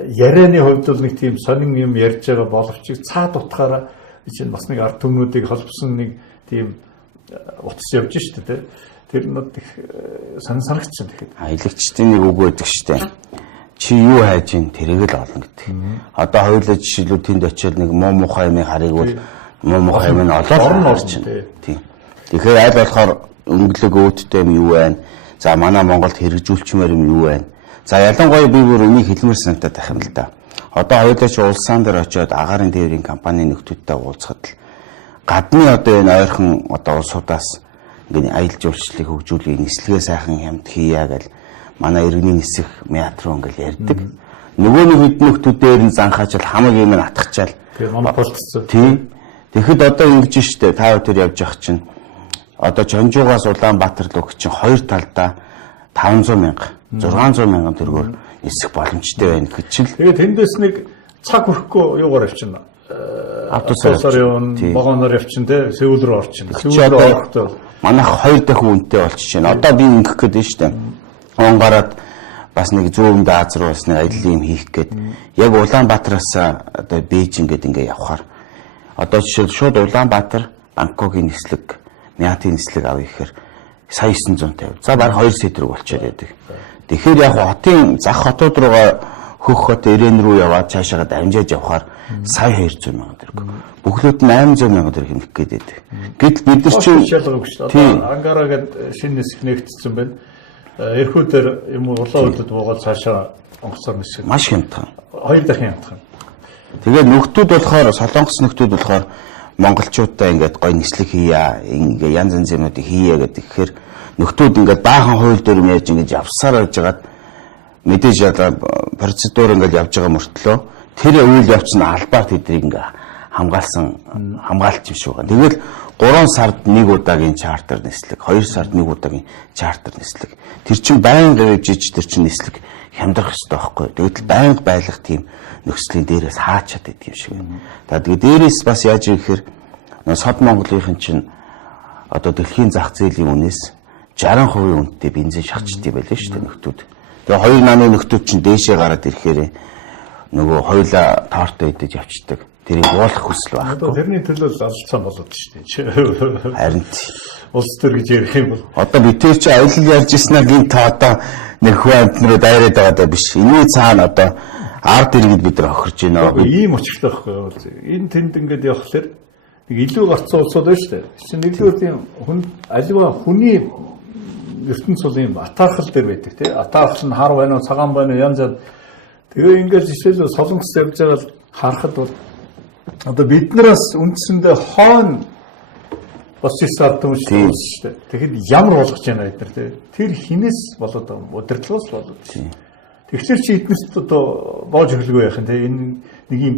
ярианы хувьд бол нэг тийм сонин юм ярьж байгаа боловч цаад утгаараа чинь бас нэг ард түмнүүдийг холбосон нэг тийм утас явж штэ тий. Тэр нь их санагдсан тэгэхэд. Аялагчдын нэг үг байдаг штэ. Чи юу хайж ин тэрийг л олно гэдэг. Одоо хоёулаа жишээлбэл тэнд очиод нэг муу мухай юмыг харыг бол муу мухай юм нь олоод орчихно. Тийм. Тэгэхээр аль болохоор өнгөлөг өөдтэй юм юу байна? За манай Монголд хэрэгжүүлчмээр юм юу байна? За ялангуяа би бүр энийг хэлмээр санагдаад байх юм л да. Одоо хоёулаа ч улсаан дээр очиод агаарын тээврийн компани нөхдүүдтэй уулзахад л гадны одоо энэ ойрхон одоо улсуудаас ингээд аялал жуулчлалыг хөгжүүлэх нислэгээ сайхан хямд хийя гэл манай иргэний нисэх метро ингээд ярьдаг. Нөгөө нэг хэд нөхдүүдээр нь занхаачаал хамаг юм атгачаал. Тэгээ манай болцсон. Тийм. Тэгэхэд одоо ингэж штэ та хоёр явж явах чинь одоо Жонжуугаас Улаанбаатар руу өгч чинь хоёр талдаа 500 мянга 600 мянган төгрөгөөр нисэх боломжтой байна гэж чинь. Тэгээд тэндээс нэг цаг хүрхгүй юугаар явчихна. Автобусаар явна, вагоноор явчихна те, Сеул руу орчихно. Сеул руу орохдоо манайх хоёр дахин үнэтэй болчихж байна. Одоо би ингэх гээд байна штэ. Он гараад бас нэг зүүн Аз руу бас нэг аялал юм хийх гээд яг Улаанбаатараас одоо Бээжин гээд ингээ явхаар одоо жишээл шууд Улаанбаатар Бангкокийн нислэг, Мятийн нислэг авъя гэхээр сая 950. За баг 2 сая төгрөг болчиход байдаг. Тэгэхээр яг хотын зах хотууд руугаа хөх хот Ирээн рүү яваад цаашаа дамжиж явхаар сая 200 мянган төгрөг. Бүхлөд нь 800 мянган төгрөг хэмнэх гээд байдаг. Гэтэл бид нар чинь шалгав гэж одоо Ангараа гээд шинэ нисэх нэгтсэн байна. Эрхүүдээр юм уу улаан үдэд буугаад цаашаа онгоцоор нисэх. Маш хямдхан. Хоёр дахин хямдхан. Тэгээд нөхдүүд болохоор солонгос нөхдүүд болохоор монголчуудаа ингээд гой нислэг хийя, ингээ янз янз юмнуудыг хийя гэдэг. Тэгэхээр нөхдүүд ингээд баахан хууль дээр юм яаж ингэж явсаар байж байгаад мэдээж одоо процедур ингээд явж байгаа мөртлөө тэр үйл явц нь албаар тэднийг ингээ хамгаалч юм шиг байна. Тэгэл 3 сард нэг удаагийн чартер нислэг, 2 сард нэг удаагийн чартер нислэг. Тэр чинь байнга явж тэр чинь нислэг хямдрах хэрэгтэй байхгүй. Тэгвэл байнга байлгах тийм нөхцөлийн дээрээс хаачаад идэг юм шиг байна. За тэгээд дээрээс бас яаж ирэхээр сод Монголынхын чинь одоо дэлхийн зах зээлийн үнээс 60% үнэтэй бензин шахчдаг байлаа шүү дээ нөхдүүд. Тэгээ хоёр нааны нөхдүүд чинь дээшээ гараад ирэхээр нөгөө хоёулаа таартай идэж явцдаг. Тэрийг уулах хүсэл байхгүй. Тэрний төлөө алдсан болоод шүү дээ. Харин улс төр гэж ярих юм бол одоо бид тэр чи аялал ярьж ирсэн гин та одоо нэг хүн амтнараа дайраад байгаа биш. Энийн цаана одоо ард иргэд бид нар охирж байна. Ийм өчгтэй байхгүй. Энэ тэнд ингээд явхлаар нэг илүү гарцсан улсууд байна шүү дээ. Чи нэглүү тийм хүн аливаа хүний ертөнц бол ийм атаархал дээр байдаг тий. Атаархал нь хар байна уу, цагаан байна уу, янз янз. Тэгээ ингээд жишээлбэл солонгос явж байгаа л харахад бол одоо биднээс үндсэндээ хойно бас систем шүү дээ. Тэгэхэд ямар болгож байна бид нар тий. Тэр хинээс болоод байгаа юм. Удирдлагаас болоод. Тэгэхээр чи эднэрт одоо боож өглөө байх юм тий. Энэ нэг юм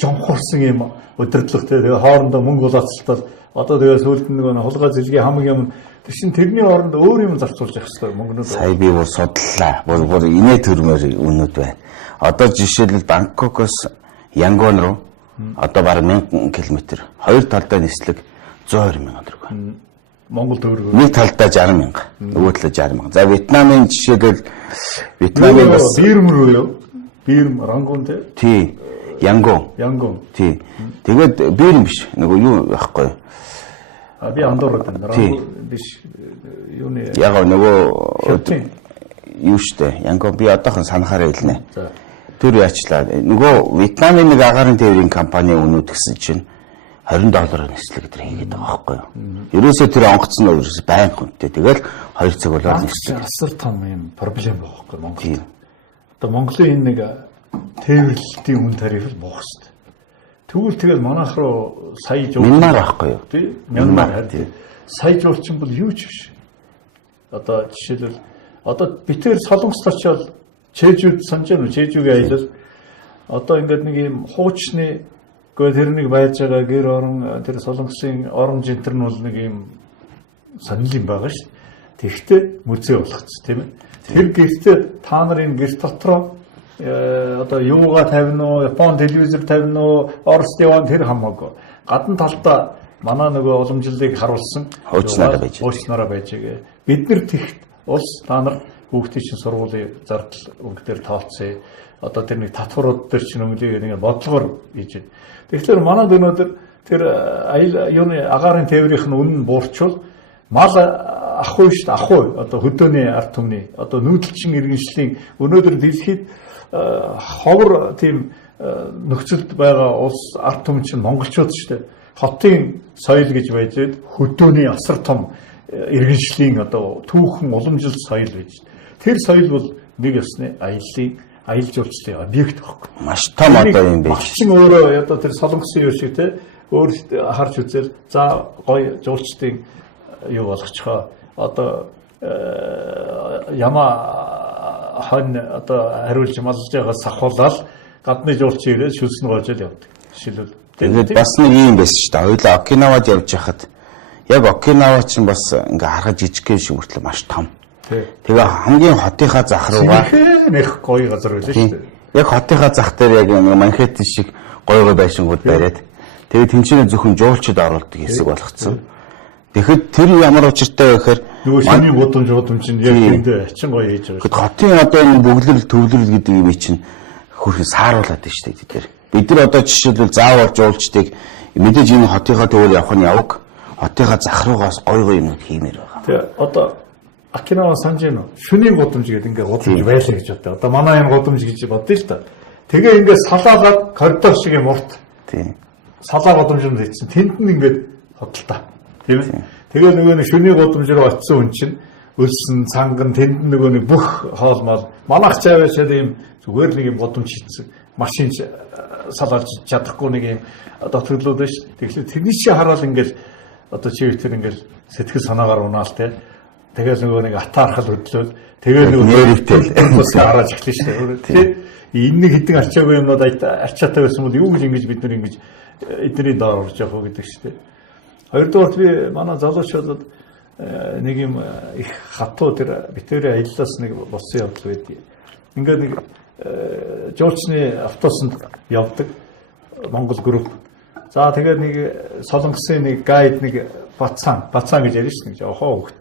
жонхорсон юм удирдлагатай тэгээ хоорондоо мөнгө улаацалтал одоо тэгээ сүүлд нэг хулгай зэлгийн хамаг юм тийм тэрний хооронд өөр юм зарцуулж явах хэрэгтэй мөнгөнүүд. Сая би бүр судлаа. Бүр инээ төрмөр үнүүд байна. Одоо жишээлбэл Бангкокоос Янгон руу одоо бараг 1000 км хоёр талдаа нислэг 120 мянган төгрөг. Монгол төгрөг. Нэг талдаа 60 мянга, нөгөө талдаа 60 мянга. За Вьетнамын жишээлбэл Вьетнамын бас Бирм руу юу? Бирм, Рангун тий. Янгон. Тий. Тэгээд Бирм биш. Нөгөө юу байхгүй. А би андуураад байна. Рангун биш. Юуны яг нөгөө юу штэ. Янгон би одоохон санахаараа хэлнэ. За. Тэр яачлаа. Нөгөө Вьетнамын нэг агаарын тээврийн компани өнүүд гэсэн чинь $20 нислэг дээр хийгээд байгаа байхгүй юу. Ерөөсөө тэр онгоц нь ерөөсөө байнга хүнтэй. Тэгэл 2 цаг болоод нислэг. Асар том юм проблем байгаа байхгүй Монголд. Одоо Монголын энэ нэг тээвэрлэлтийн үн тариф л буух хэрэгтэй. Тэгвэл тэгэл манайх руу сая жуулч Мянмар байхгүй юу? Тий. Мянмар харин сая жуулчин бол юу ч биш. Одоо жишээлбэл одоо битэр солонгост очиод Чэжүүд санаж байна уу? Чэжүүгийн аялал одоо ингээд нэг юм хуучны гэхдээ тэр нэг байж байгаа гэр орон тэр солонгосын орон жинтер нь бол нэг юм сонирхол юм байгаа шүү. Тэгвэл музей болгоц тийм ээ. Тэр гэртээ та нарын гэр дотроо одоо юугаа тавина уу, Япон телевизэр тавина уу, Орос яваа тэр хамаагүй. Гадна талдаа манай нөгөө уламжлалыг харуулсан хуучнараа байж байгаа. Бид нар тэгт улс та нар хүүхдийн чинь сургуулийн зардал өнгөдөр тооцъё. Одоо тэр нэг татварууд дээр чинь өнгөлийг нэг бодлогоор хийж байна. Тэгэхээр манайд өнөөдөр тэр юуны агаарын тээврийнх нь үнэн буурчвал мал ахгүй шүү дээ. Ахгүй. Одоо хөдөөний ард түмний одоо нүүдэлчин иргэншлийн өнөөдөр дэлхийд ховор тийм нөхцөлд байгаа улс ард түмэн чинь монголчууд шүү дээ. Хотын соёл гэж байж хөдөөний асар том иргэншлийн одоо түүхэн уламжлал соёл байж. Тэр соёл бол нэг ёсны аялал жуулчлалын объект байхгүй. Маш том одоо юм байна. Малчин өөрөө одоо тэр солонгосын юу шиг те өөр харж үзэл за гоё жуулчдын юу болгочихоо одоо яма хон одоо хариулж малж байгаас сахуулаад гадны жуулчин ирээд шүлсэн гоожл явдаг. Жишээлбэл тэгээд бас нэг юм байсан шүү дээ. Хоёулаа Окинавад явж байхад яг Окинава ч бас ингээ харахад жижиг юм шиг мөртлөө маш том. Тэгээ хамгийн хотынхаа зах руугаа нэх гоё газар байлаа шүү дээ. Яг хотынхаа зах дээр яг Манхэттен шиг гоё байшингууд бариад тэгээ тэнцэнэ зөвхөн жуулчид оруулдаг хэсэг болгоцсон. Тэгэхэд тэр ямар учиртай вэ гэхээр нөгөө шиний гудамж чинь яг тэнд ачин гоё хийж байгаа. Тэгэхэд хотын одоо энэ бөглөрл төвлөрөл гэдэг юм чинь хөрхөн сааруулад байна шүү дээ тэд тэр. Бид нар одоо жишээлбэл заавал жуулчдыг мэдээж энэ хотынхаа төвөөр явах нь яваг хотынхаа зах руугаас гоё юм хиймээр байгаа. Тэгээ одоо Окинава санаж байна уу? Шүний гудамж гэдэг ингээ гудамж байлаа гэж бодъё. Одоо манай энэ гудамж гэж бодъё л да. Тэгээ ингээ салаагаад коридор шиг юм урт. Тийм. Салаа гудамжинд хийсэн. Тэнд нь ингээ хөдөлтөө. Тийм ээ. Тэгээ нөгөө нэг шүний гудамж руу очисон хүн чинь өлсөн цанган тэнд нөгөө нэг бүх хоолмол манайх цаавчаад ийм зүгээр нэг юм гудамж хийсэн. Машин салаалж чадахгүй нэг юм доторлууд байна ш. Тэгэхээр тэрний чи хараад ингээл одоо чи тэр ингээл сэтгэл санаагаар унаал те. Тэгэл нөгөө нэг атаархал хөдлөөл тэгээ нөгөө нэрвтэл бас хараад эхлэв шүү дээ. Тэгэхээр энэ нэг хитэн арчаагүй юмнууд арчаатай байсан бол юу гэж ингэж бид нар ингэж эдний доор орж явах гэдэг шүү дээ. Хоёрдугаар би манай залуучуудад нэг юм их хатуу тэр битүүрийн аяллаас нэг болсон явдал байдгийг. Ингээд нэг жуулчны автобусанд явдаг Монгол групп. За тэгээд нэг солонгосын нэг гайд нэг бацаан гэж ярьж шүү дээ. Охоо хөхт.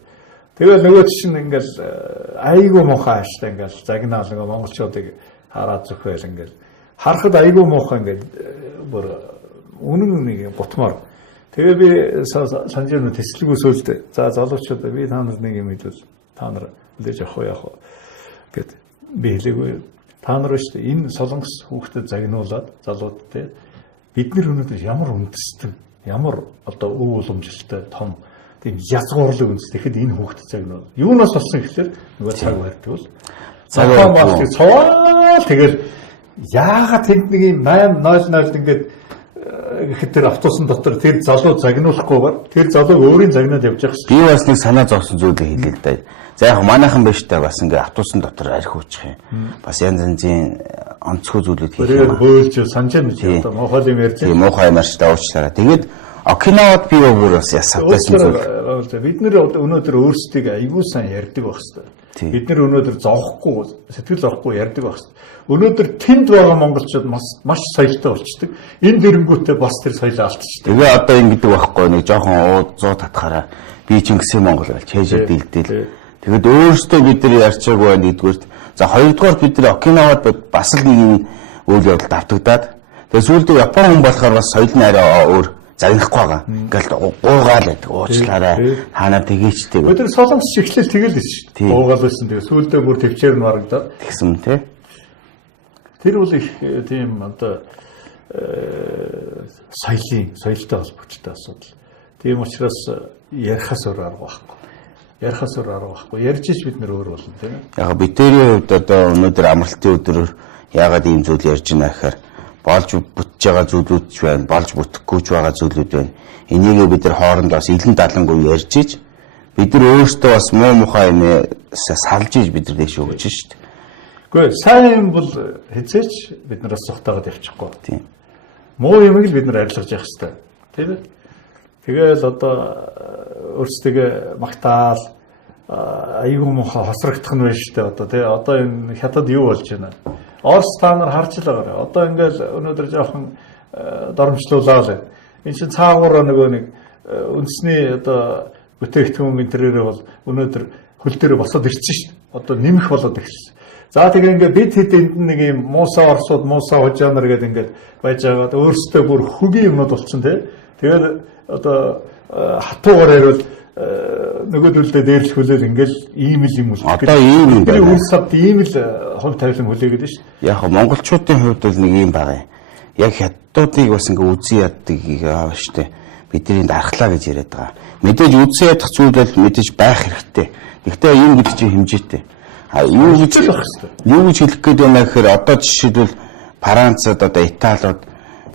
Тэгээд нөгөө чинь ингээл айгүй муухай ааштай ингээл загнаал нөгөө монголчуудыг хараад зөвхөөл ингээл харахад айгүй муухай ингээл бүр үнэн нэг гутмаар. Тэгээ би санаж байна тэслэггүй сөөлд за залуучуудаа би та нарт нэг юм хэлвэл та нар үлээж авах уу яах вэ гэд би хэлээгүй. Та нар шүү дээ энэ солонгос хүүхдэд загнуулаад залуудтай бид нар өнөөдөр ямар үндэстэн ямар одоо өв уламжлалтай том тийм язгуурлаг үндэс. Тэгэхэд энэ хүүхд загнуул. Юунаас болсон гэхээр нөгөө цаг барьдаг бол цагаан багтыг цоол тэгэл яагаад тэнд нэг юм 800 ингээд гэхэд тэр автобусын дотор тэр залуу загнуулахгүйгээр тэр залууг өөрийн загнаад явж байгаа шүү. Би бас нэг санаа зовсон зүйлээ хэлээ л да. За яг манайхан байж та бас ингээ автобусын дотор арх уучих юм. Бас янз янзын онцгой зүйлүүд хийх юм. Хөөлж санаж байна одоо мохол юм ярьж. Тийм мохоо юм ярьж та уучлаарай. Тэгээд Окинавад би өөр бас ясагтайсан зүйл. Бид нэр өнөөдөр өөрсдийг аягүй сайн ярьдаг байх хэвээр. Бид нэр өнөөдөр зовхгүй сэтгэл зовхгүй ярьдаг байх хэвээр. Өнөөдөр тэнд байгаа монголчууд маш соёлтой болчдөг. Энэ дэрэнгүүтээ бас тэр соёлоо алдчихдаг. Тэгээ одоо ингэдэг байхгүй нэг жоохон ууд 100 татхаараа би Чингисийн Монгол болж хээжээ дийлдээл. Тэгэд өөрсдөө бид нар ярьчаагүй байна нэгдүгээрт. За хоёрдугаар бид нар Окинавад бас л нэг юм үйл явдал давтагдаад. Тэгээ сүүлдээ Япон хүн болохоор бас соёл нь арай өөр загнахгүй байгаа. Ингээл гуугаал байдаг. Уучлаарай. Хаанаа тэгээчтэй. Өдөр солонгос шиглэл тэгэл шүү дээ. Гуугаал байсан. Тэгээ сүүлдээ бүр төвчээр нь барагдаад тэгсэн тий. Тэр бол их тийм одоо соёлтой холбогдтой асуудал. Тийм учраас ярихаас өөр арга байхгүй. Ярьж ич бид нөр өөр болно тийм. Яг бидний хувьд одоо өнөөдөр амралтын өдрөөр яагаад ийм зүйл ярьж байна гэхээр болж бүтэж байгаа зүйлүүд ч байна, болж бүтэхгүй ч байгаа зүйлүүд байна. Энийг бид нар хооронд бас илэн далангуй ярьж ич бид нар өөрсдөө бас муу мухай юм салж иж бид нар дэш өгч шүү дээ. Гэхдээ сайн юм бол хязгаарч бид нараас цухтаагаад явчихгүй. Тийм. Муу юмыг л бид нар арилгаж явах хэрэгтэй. Тийм ээ. Тэгэл одоо өөрсдөө магтаал аюу муухай хосрогдох нь байна шүү дээ. Одоо тий одоо энэ хятад юу болж байна? Орос та нар харж л байгаа. Одоо ингээл өнөөдөр жоохон доромжлуулаад байна. Энэ чинь цаагуур нөгөө нэг үндэсний одоо бүтээгдэхүүн интерьерээ бол өнөөдөр хөл дээр босоод ирчихсэн шүү дээ. Одоо нэмэх болоод ирсэн. За тэгээ ингээд бид хэд энд нэг юм муусаа орсууд муусаа хожаанар гэдэг ингээд байж байгаад өөрсдөө бүр хөгийн юмнууд болцсон тий. Тэгээд одоо хатуугаар ярил нөгөөдөлдөө дээрлэх хүлээл ингээл ийм л юм уу. Одоо ийм юм байна. Үйл савд ийм л хувь тавилан хүлээгээд шүү дээ. Яг монголчуудын хувьд бол нэг юм байгаа юм. Яг хятадуудыг бас ингээ үзэн яддаг аа штэ. Бидний дархлаа гэж яриад байгаа. Мэдээж үзэн ядах зүйл бол мэдээж байх хэрэгтэй. Гэхдээ юм гэдэг чинь хэмжээтэй. Юу гэж хэлэх хэрэгтэй. Юу гэж хэлэх гээд байна гэхээр одоо жишээлбэл Францад одоо Италиуд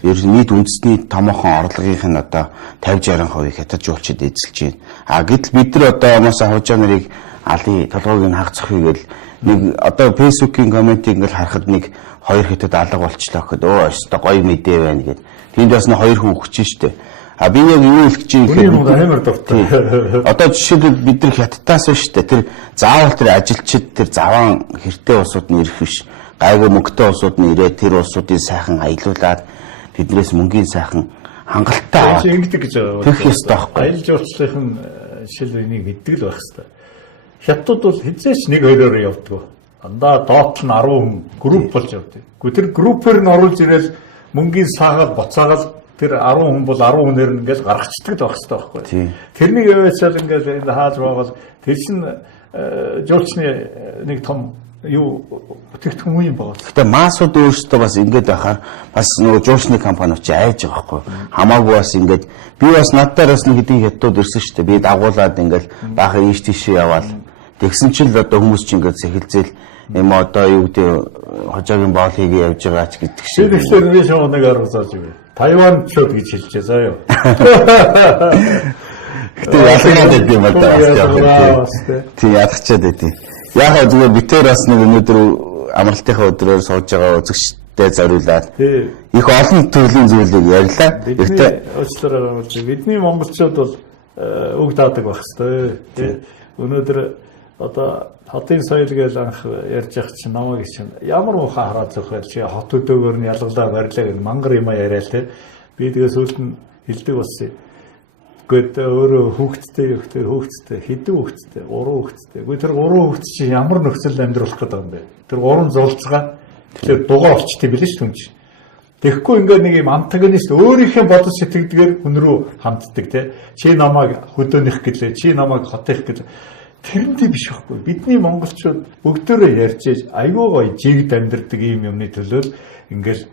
ер нь нийт үндэсний томоохон орлогынх нь одоо 50-60% хятадчуулчид эзэлж байна. Гэтэл бид нар одоо амаасаа хожаа нарыг алын толгойг нь хагцахыг л нэг одоо фэйсбүүкийн комментиг ингээл харахад нэг 2 хятад алга болчлоо гэхэд өстой гоё мэдээ байна гэд. Тэнд бас 2 хүн өгч штэ. Би яг юу хэлэх гэж гэхээр амар дуртай. Одоо жишээлбэл бид нар хятадаас штэ тэр заавал тэр ажилчид тэр заван хэртэй улсууд нь ирэх биш. Гайгүй мөнгөтэй улсууд нь ирээд тэр улсуудын сайхан аялуулад тэднээс мөнгөний сайхан хангалттай аваад ингэдэг гэж байгаа. Тэгэх ёстой байхгүй. Аялал жуулчлалын жишээлбэл энийг мэддэг л байх хэрэгтэй. Хятадууд бол хизээч 1-2-оор явдаг. Дандаа доод нь 10 хүн групп болж явдаг. Гэхдээ тэр группээр нь оруулж ирэл мөнгөний саагаад боцаагаад тэр 10 хүн бол 10 хүнээр нь ингээл гаргацдаг л байх хэрэгтэй байхгүй. Тэрнийг яваачаал ингээл энэ хааж байгаа тэр чинь жуулчны нэг том юу бүтээгдэхүүн юм байна. Гэтэ маасууд өөрсдөө бас ингэж байхаар бас нөгөө жуулчны компаниуд чи айж байгаа байхгүй. Хамаагүй бас ингэж би бас надтай бас нэг хэдийн хятадууд ирсэн шүү дээ. Би дагуулад ингээл баахан ийш тийшээ яваал. Тэгсэн чинь л одоо хүмүүс чинь ингэж сэхэлзэл юм одоо юу гэдэг хожоогийн боол хийгээ явж байгаа ч гэдэг шиг. Тэгэхээр би шууд нэг арга зааж өгье. Тайван чод гэж хэлчихээ заа юу. Гэтэ ялгаад байд юм байна. Тийм ядахчаад байдیں۔ Яг зүгээр битээр бас нэг өнөөдөр амралтынхаа өдрөөр сууж байгаа үзэгчтэй зориулаад их олон төрлийн зүйлийг ярьлаа. Гэхдээ уучлаарай болж бидний монголчууд бол үг даадаг байх хэвээр. Өнөөдөр одоо хотын соёл гэж анх ярьж явах чинь намайг чинь ямар муухай хараад зөхөөл чи хот өдөөгөр нь ялгалаа барилаа гэх мангар юм яриа л те. Би тэгээ сүүлд нь хэлдэг болсон. Гэхдээ өөрөө хүүхдтэй хэдэн хүүхдтэй 3 хүүхдтэй. Гэхдээ тэр 3 хүүхд чинь ямар нөхцөл амьдруулах гэдэг юм бэ? Тэр 3 зулцгаа тэгэхээр дугаар олчтой билээ шүү дээ. Тэгэхгүй ингээд нэг юм антагонист өөрийнхөө бодож сэтгэдгээр хүн рүү ханддаг те. Чи намайг хөдөөнөх гэлээ, чи намайг хотих гэлээ. Тэрэндээ биш байхгүй. Бидний монголчууд бүгдөө ярьж айгүй гоё жигд амьдардаг ийм юмны төлөө ингээл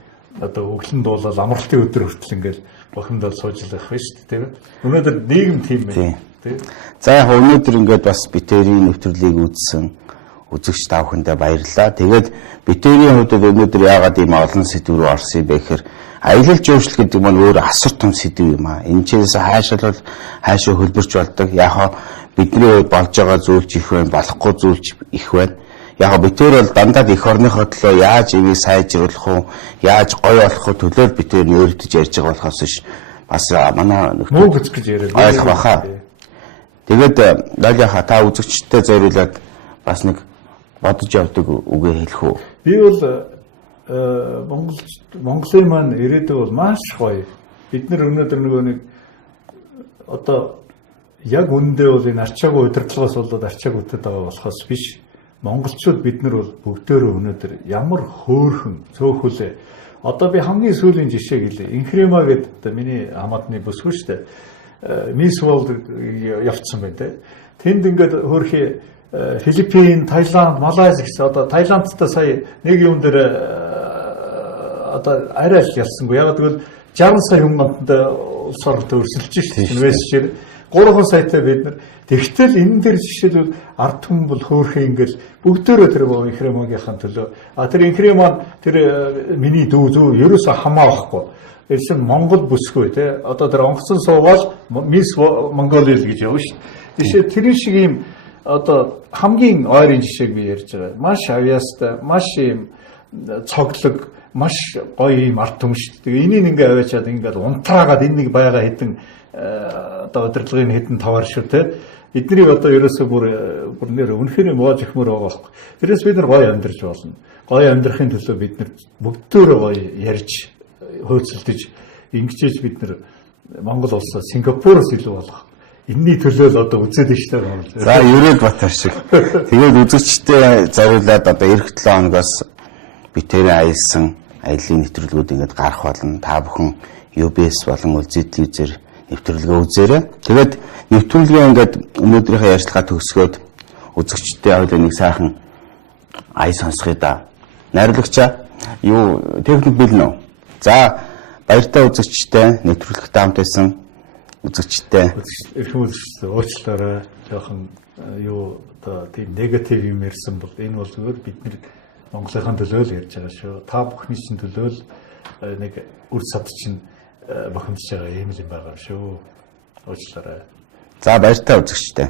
одоо өглөн дуулаад амралтын өдөр хүртэл ингээл бохимдол суужлах биш тийм. Өнөөдөр нийгэм тийм байна. Тийм. За яг өнөөдөр ингээд бас битэрийн нэвтрүүлгийг үзсэн үзэгч тавхандаа баярлалаа. Тэгээд битэрийн хувьд өнөөдөр яагаад ийм олон сэдв рүү орсон бэ гэхээр аялал жуулчлал гэдэг нь өөр асар том сэдв юм аа. Энэ чээс хаашаа бол хаашаа хөлбөрч болдог. Яг бидний хувьд болж байгаа зүйлч их байна, болохгүй зүйлч их байна. Яг битэр бол дандаа их орныхоо төлөө яаж ивийг сайжруулах уу, яаж гоё болох уу төлөө битэр нөөрэдж ярьж байгаа болохоос ш бас манай муу гэж яриад ойлгох баха. Тэгээд далиаха та үзэгчтэй зориулаад бас нэг бодож явдаг үгээ хэлэх үү. Би бол Монголын маань ирээдүй бол маш гоё. Бид нар өнөөдөр нөгөө нэг одоо яг үндэ бол энэ арчаагүй удирдлагаас болоод арчааг үтэд байгаа болохоос биш. Монголчууд бид нар бол бүгдөө өнөөдөр ямар хөөрхөн цөөхөлөө. Одоо би хамгийн сүүлийн жишээ гэлээ. Инхрема гэдэг одоо миний хамаатны бүсгүй шүү дээ. Miss World явцсан байна те. Тэнд ингээд хөөрхий Филиппин, Таиланд, Малайз гэсэн одоо Таиландтай сая нэг юм дээр одоо арай л ялсангүй. Яг тэгвэл 60 сая хүн гомдод улс орнод өрсөлдөж шүү дээ. Инвестчээр 3 саятай бид нар тэгтэл энэ дээр жишээлбэл ард түмэн бол хөөрхөн ингээл бүгдөө тэр инхремогийнхаа төлөө тэр инхремон тэр миний дүү зүү ерөөсө хамаа байхгүй. Эсвэл Монгол бүсгүй те одоо тэр онгоцон суугаал Miss Mongolia гэж явна шүү. Жишээ тэр шиг юм одоо хамгийн ойрын жишээг би ярьж байгаа. Маш авьяастай, маш юм цоглог, маш гоё юм ард түмэн шүү. Тэгээ энийг ингээ аваачаад ингээл унтраагаад энэ нэг байгаа хэдэн одоо удирдлагын хэдэн тавар шүү те. Эднийг одоо ерөөсөө бүр нэр үнэхээр моож ихмөр байгаа байхгүй. Тэрээс бид нар гоё амьдарч болно. Гоё амьдрахын төлөө бид нар бүгдөө гоё ярьж хөөцөлдөж ингэж бид нар Монгол улсаа Сингапуроос илүү болох. Энэний төлөө л одоо үзээд нь штэ Монгол. За Ерөөл Батар шиг. Тэгээд үзэгчтэй зориулаад одоо эх 7 хоногоос битэрийн аялсан аяллаа нэвтрүүлгүүд ингээд гарах болно. Та бүхэн UBS болон Ulzi TV-зэр нэвтрүүлгээ үзээрэй. Тэгээд нэвтрүүлгээ ингээд өнөөдрийнхээ ярьцлага төгсгөөд үзэгчтэй хоёулаа нэг сайхан ая сонсгоё да. Найрлагчаа юу техник бэлнэ үү? За баяртай үзэгчтэй нэвтрүүлэгт хамт байсан үзэгчтэй эрхэм үзэгчтэй уучлаарай. Жохон юу одоо тийм негатив юм ярьсан бол энэ бол зүгээр бид нэр Монголынхаа төлөө л ярьж байгаа шүү. Та бүхний чинь төлөө л нэг үр сад чинь бохимдж байгаа юм л юм байгаа шүү. Уучлаарай. За баяртай үзэгчтэй.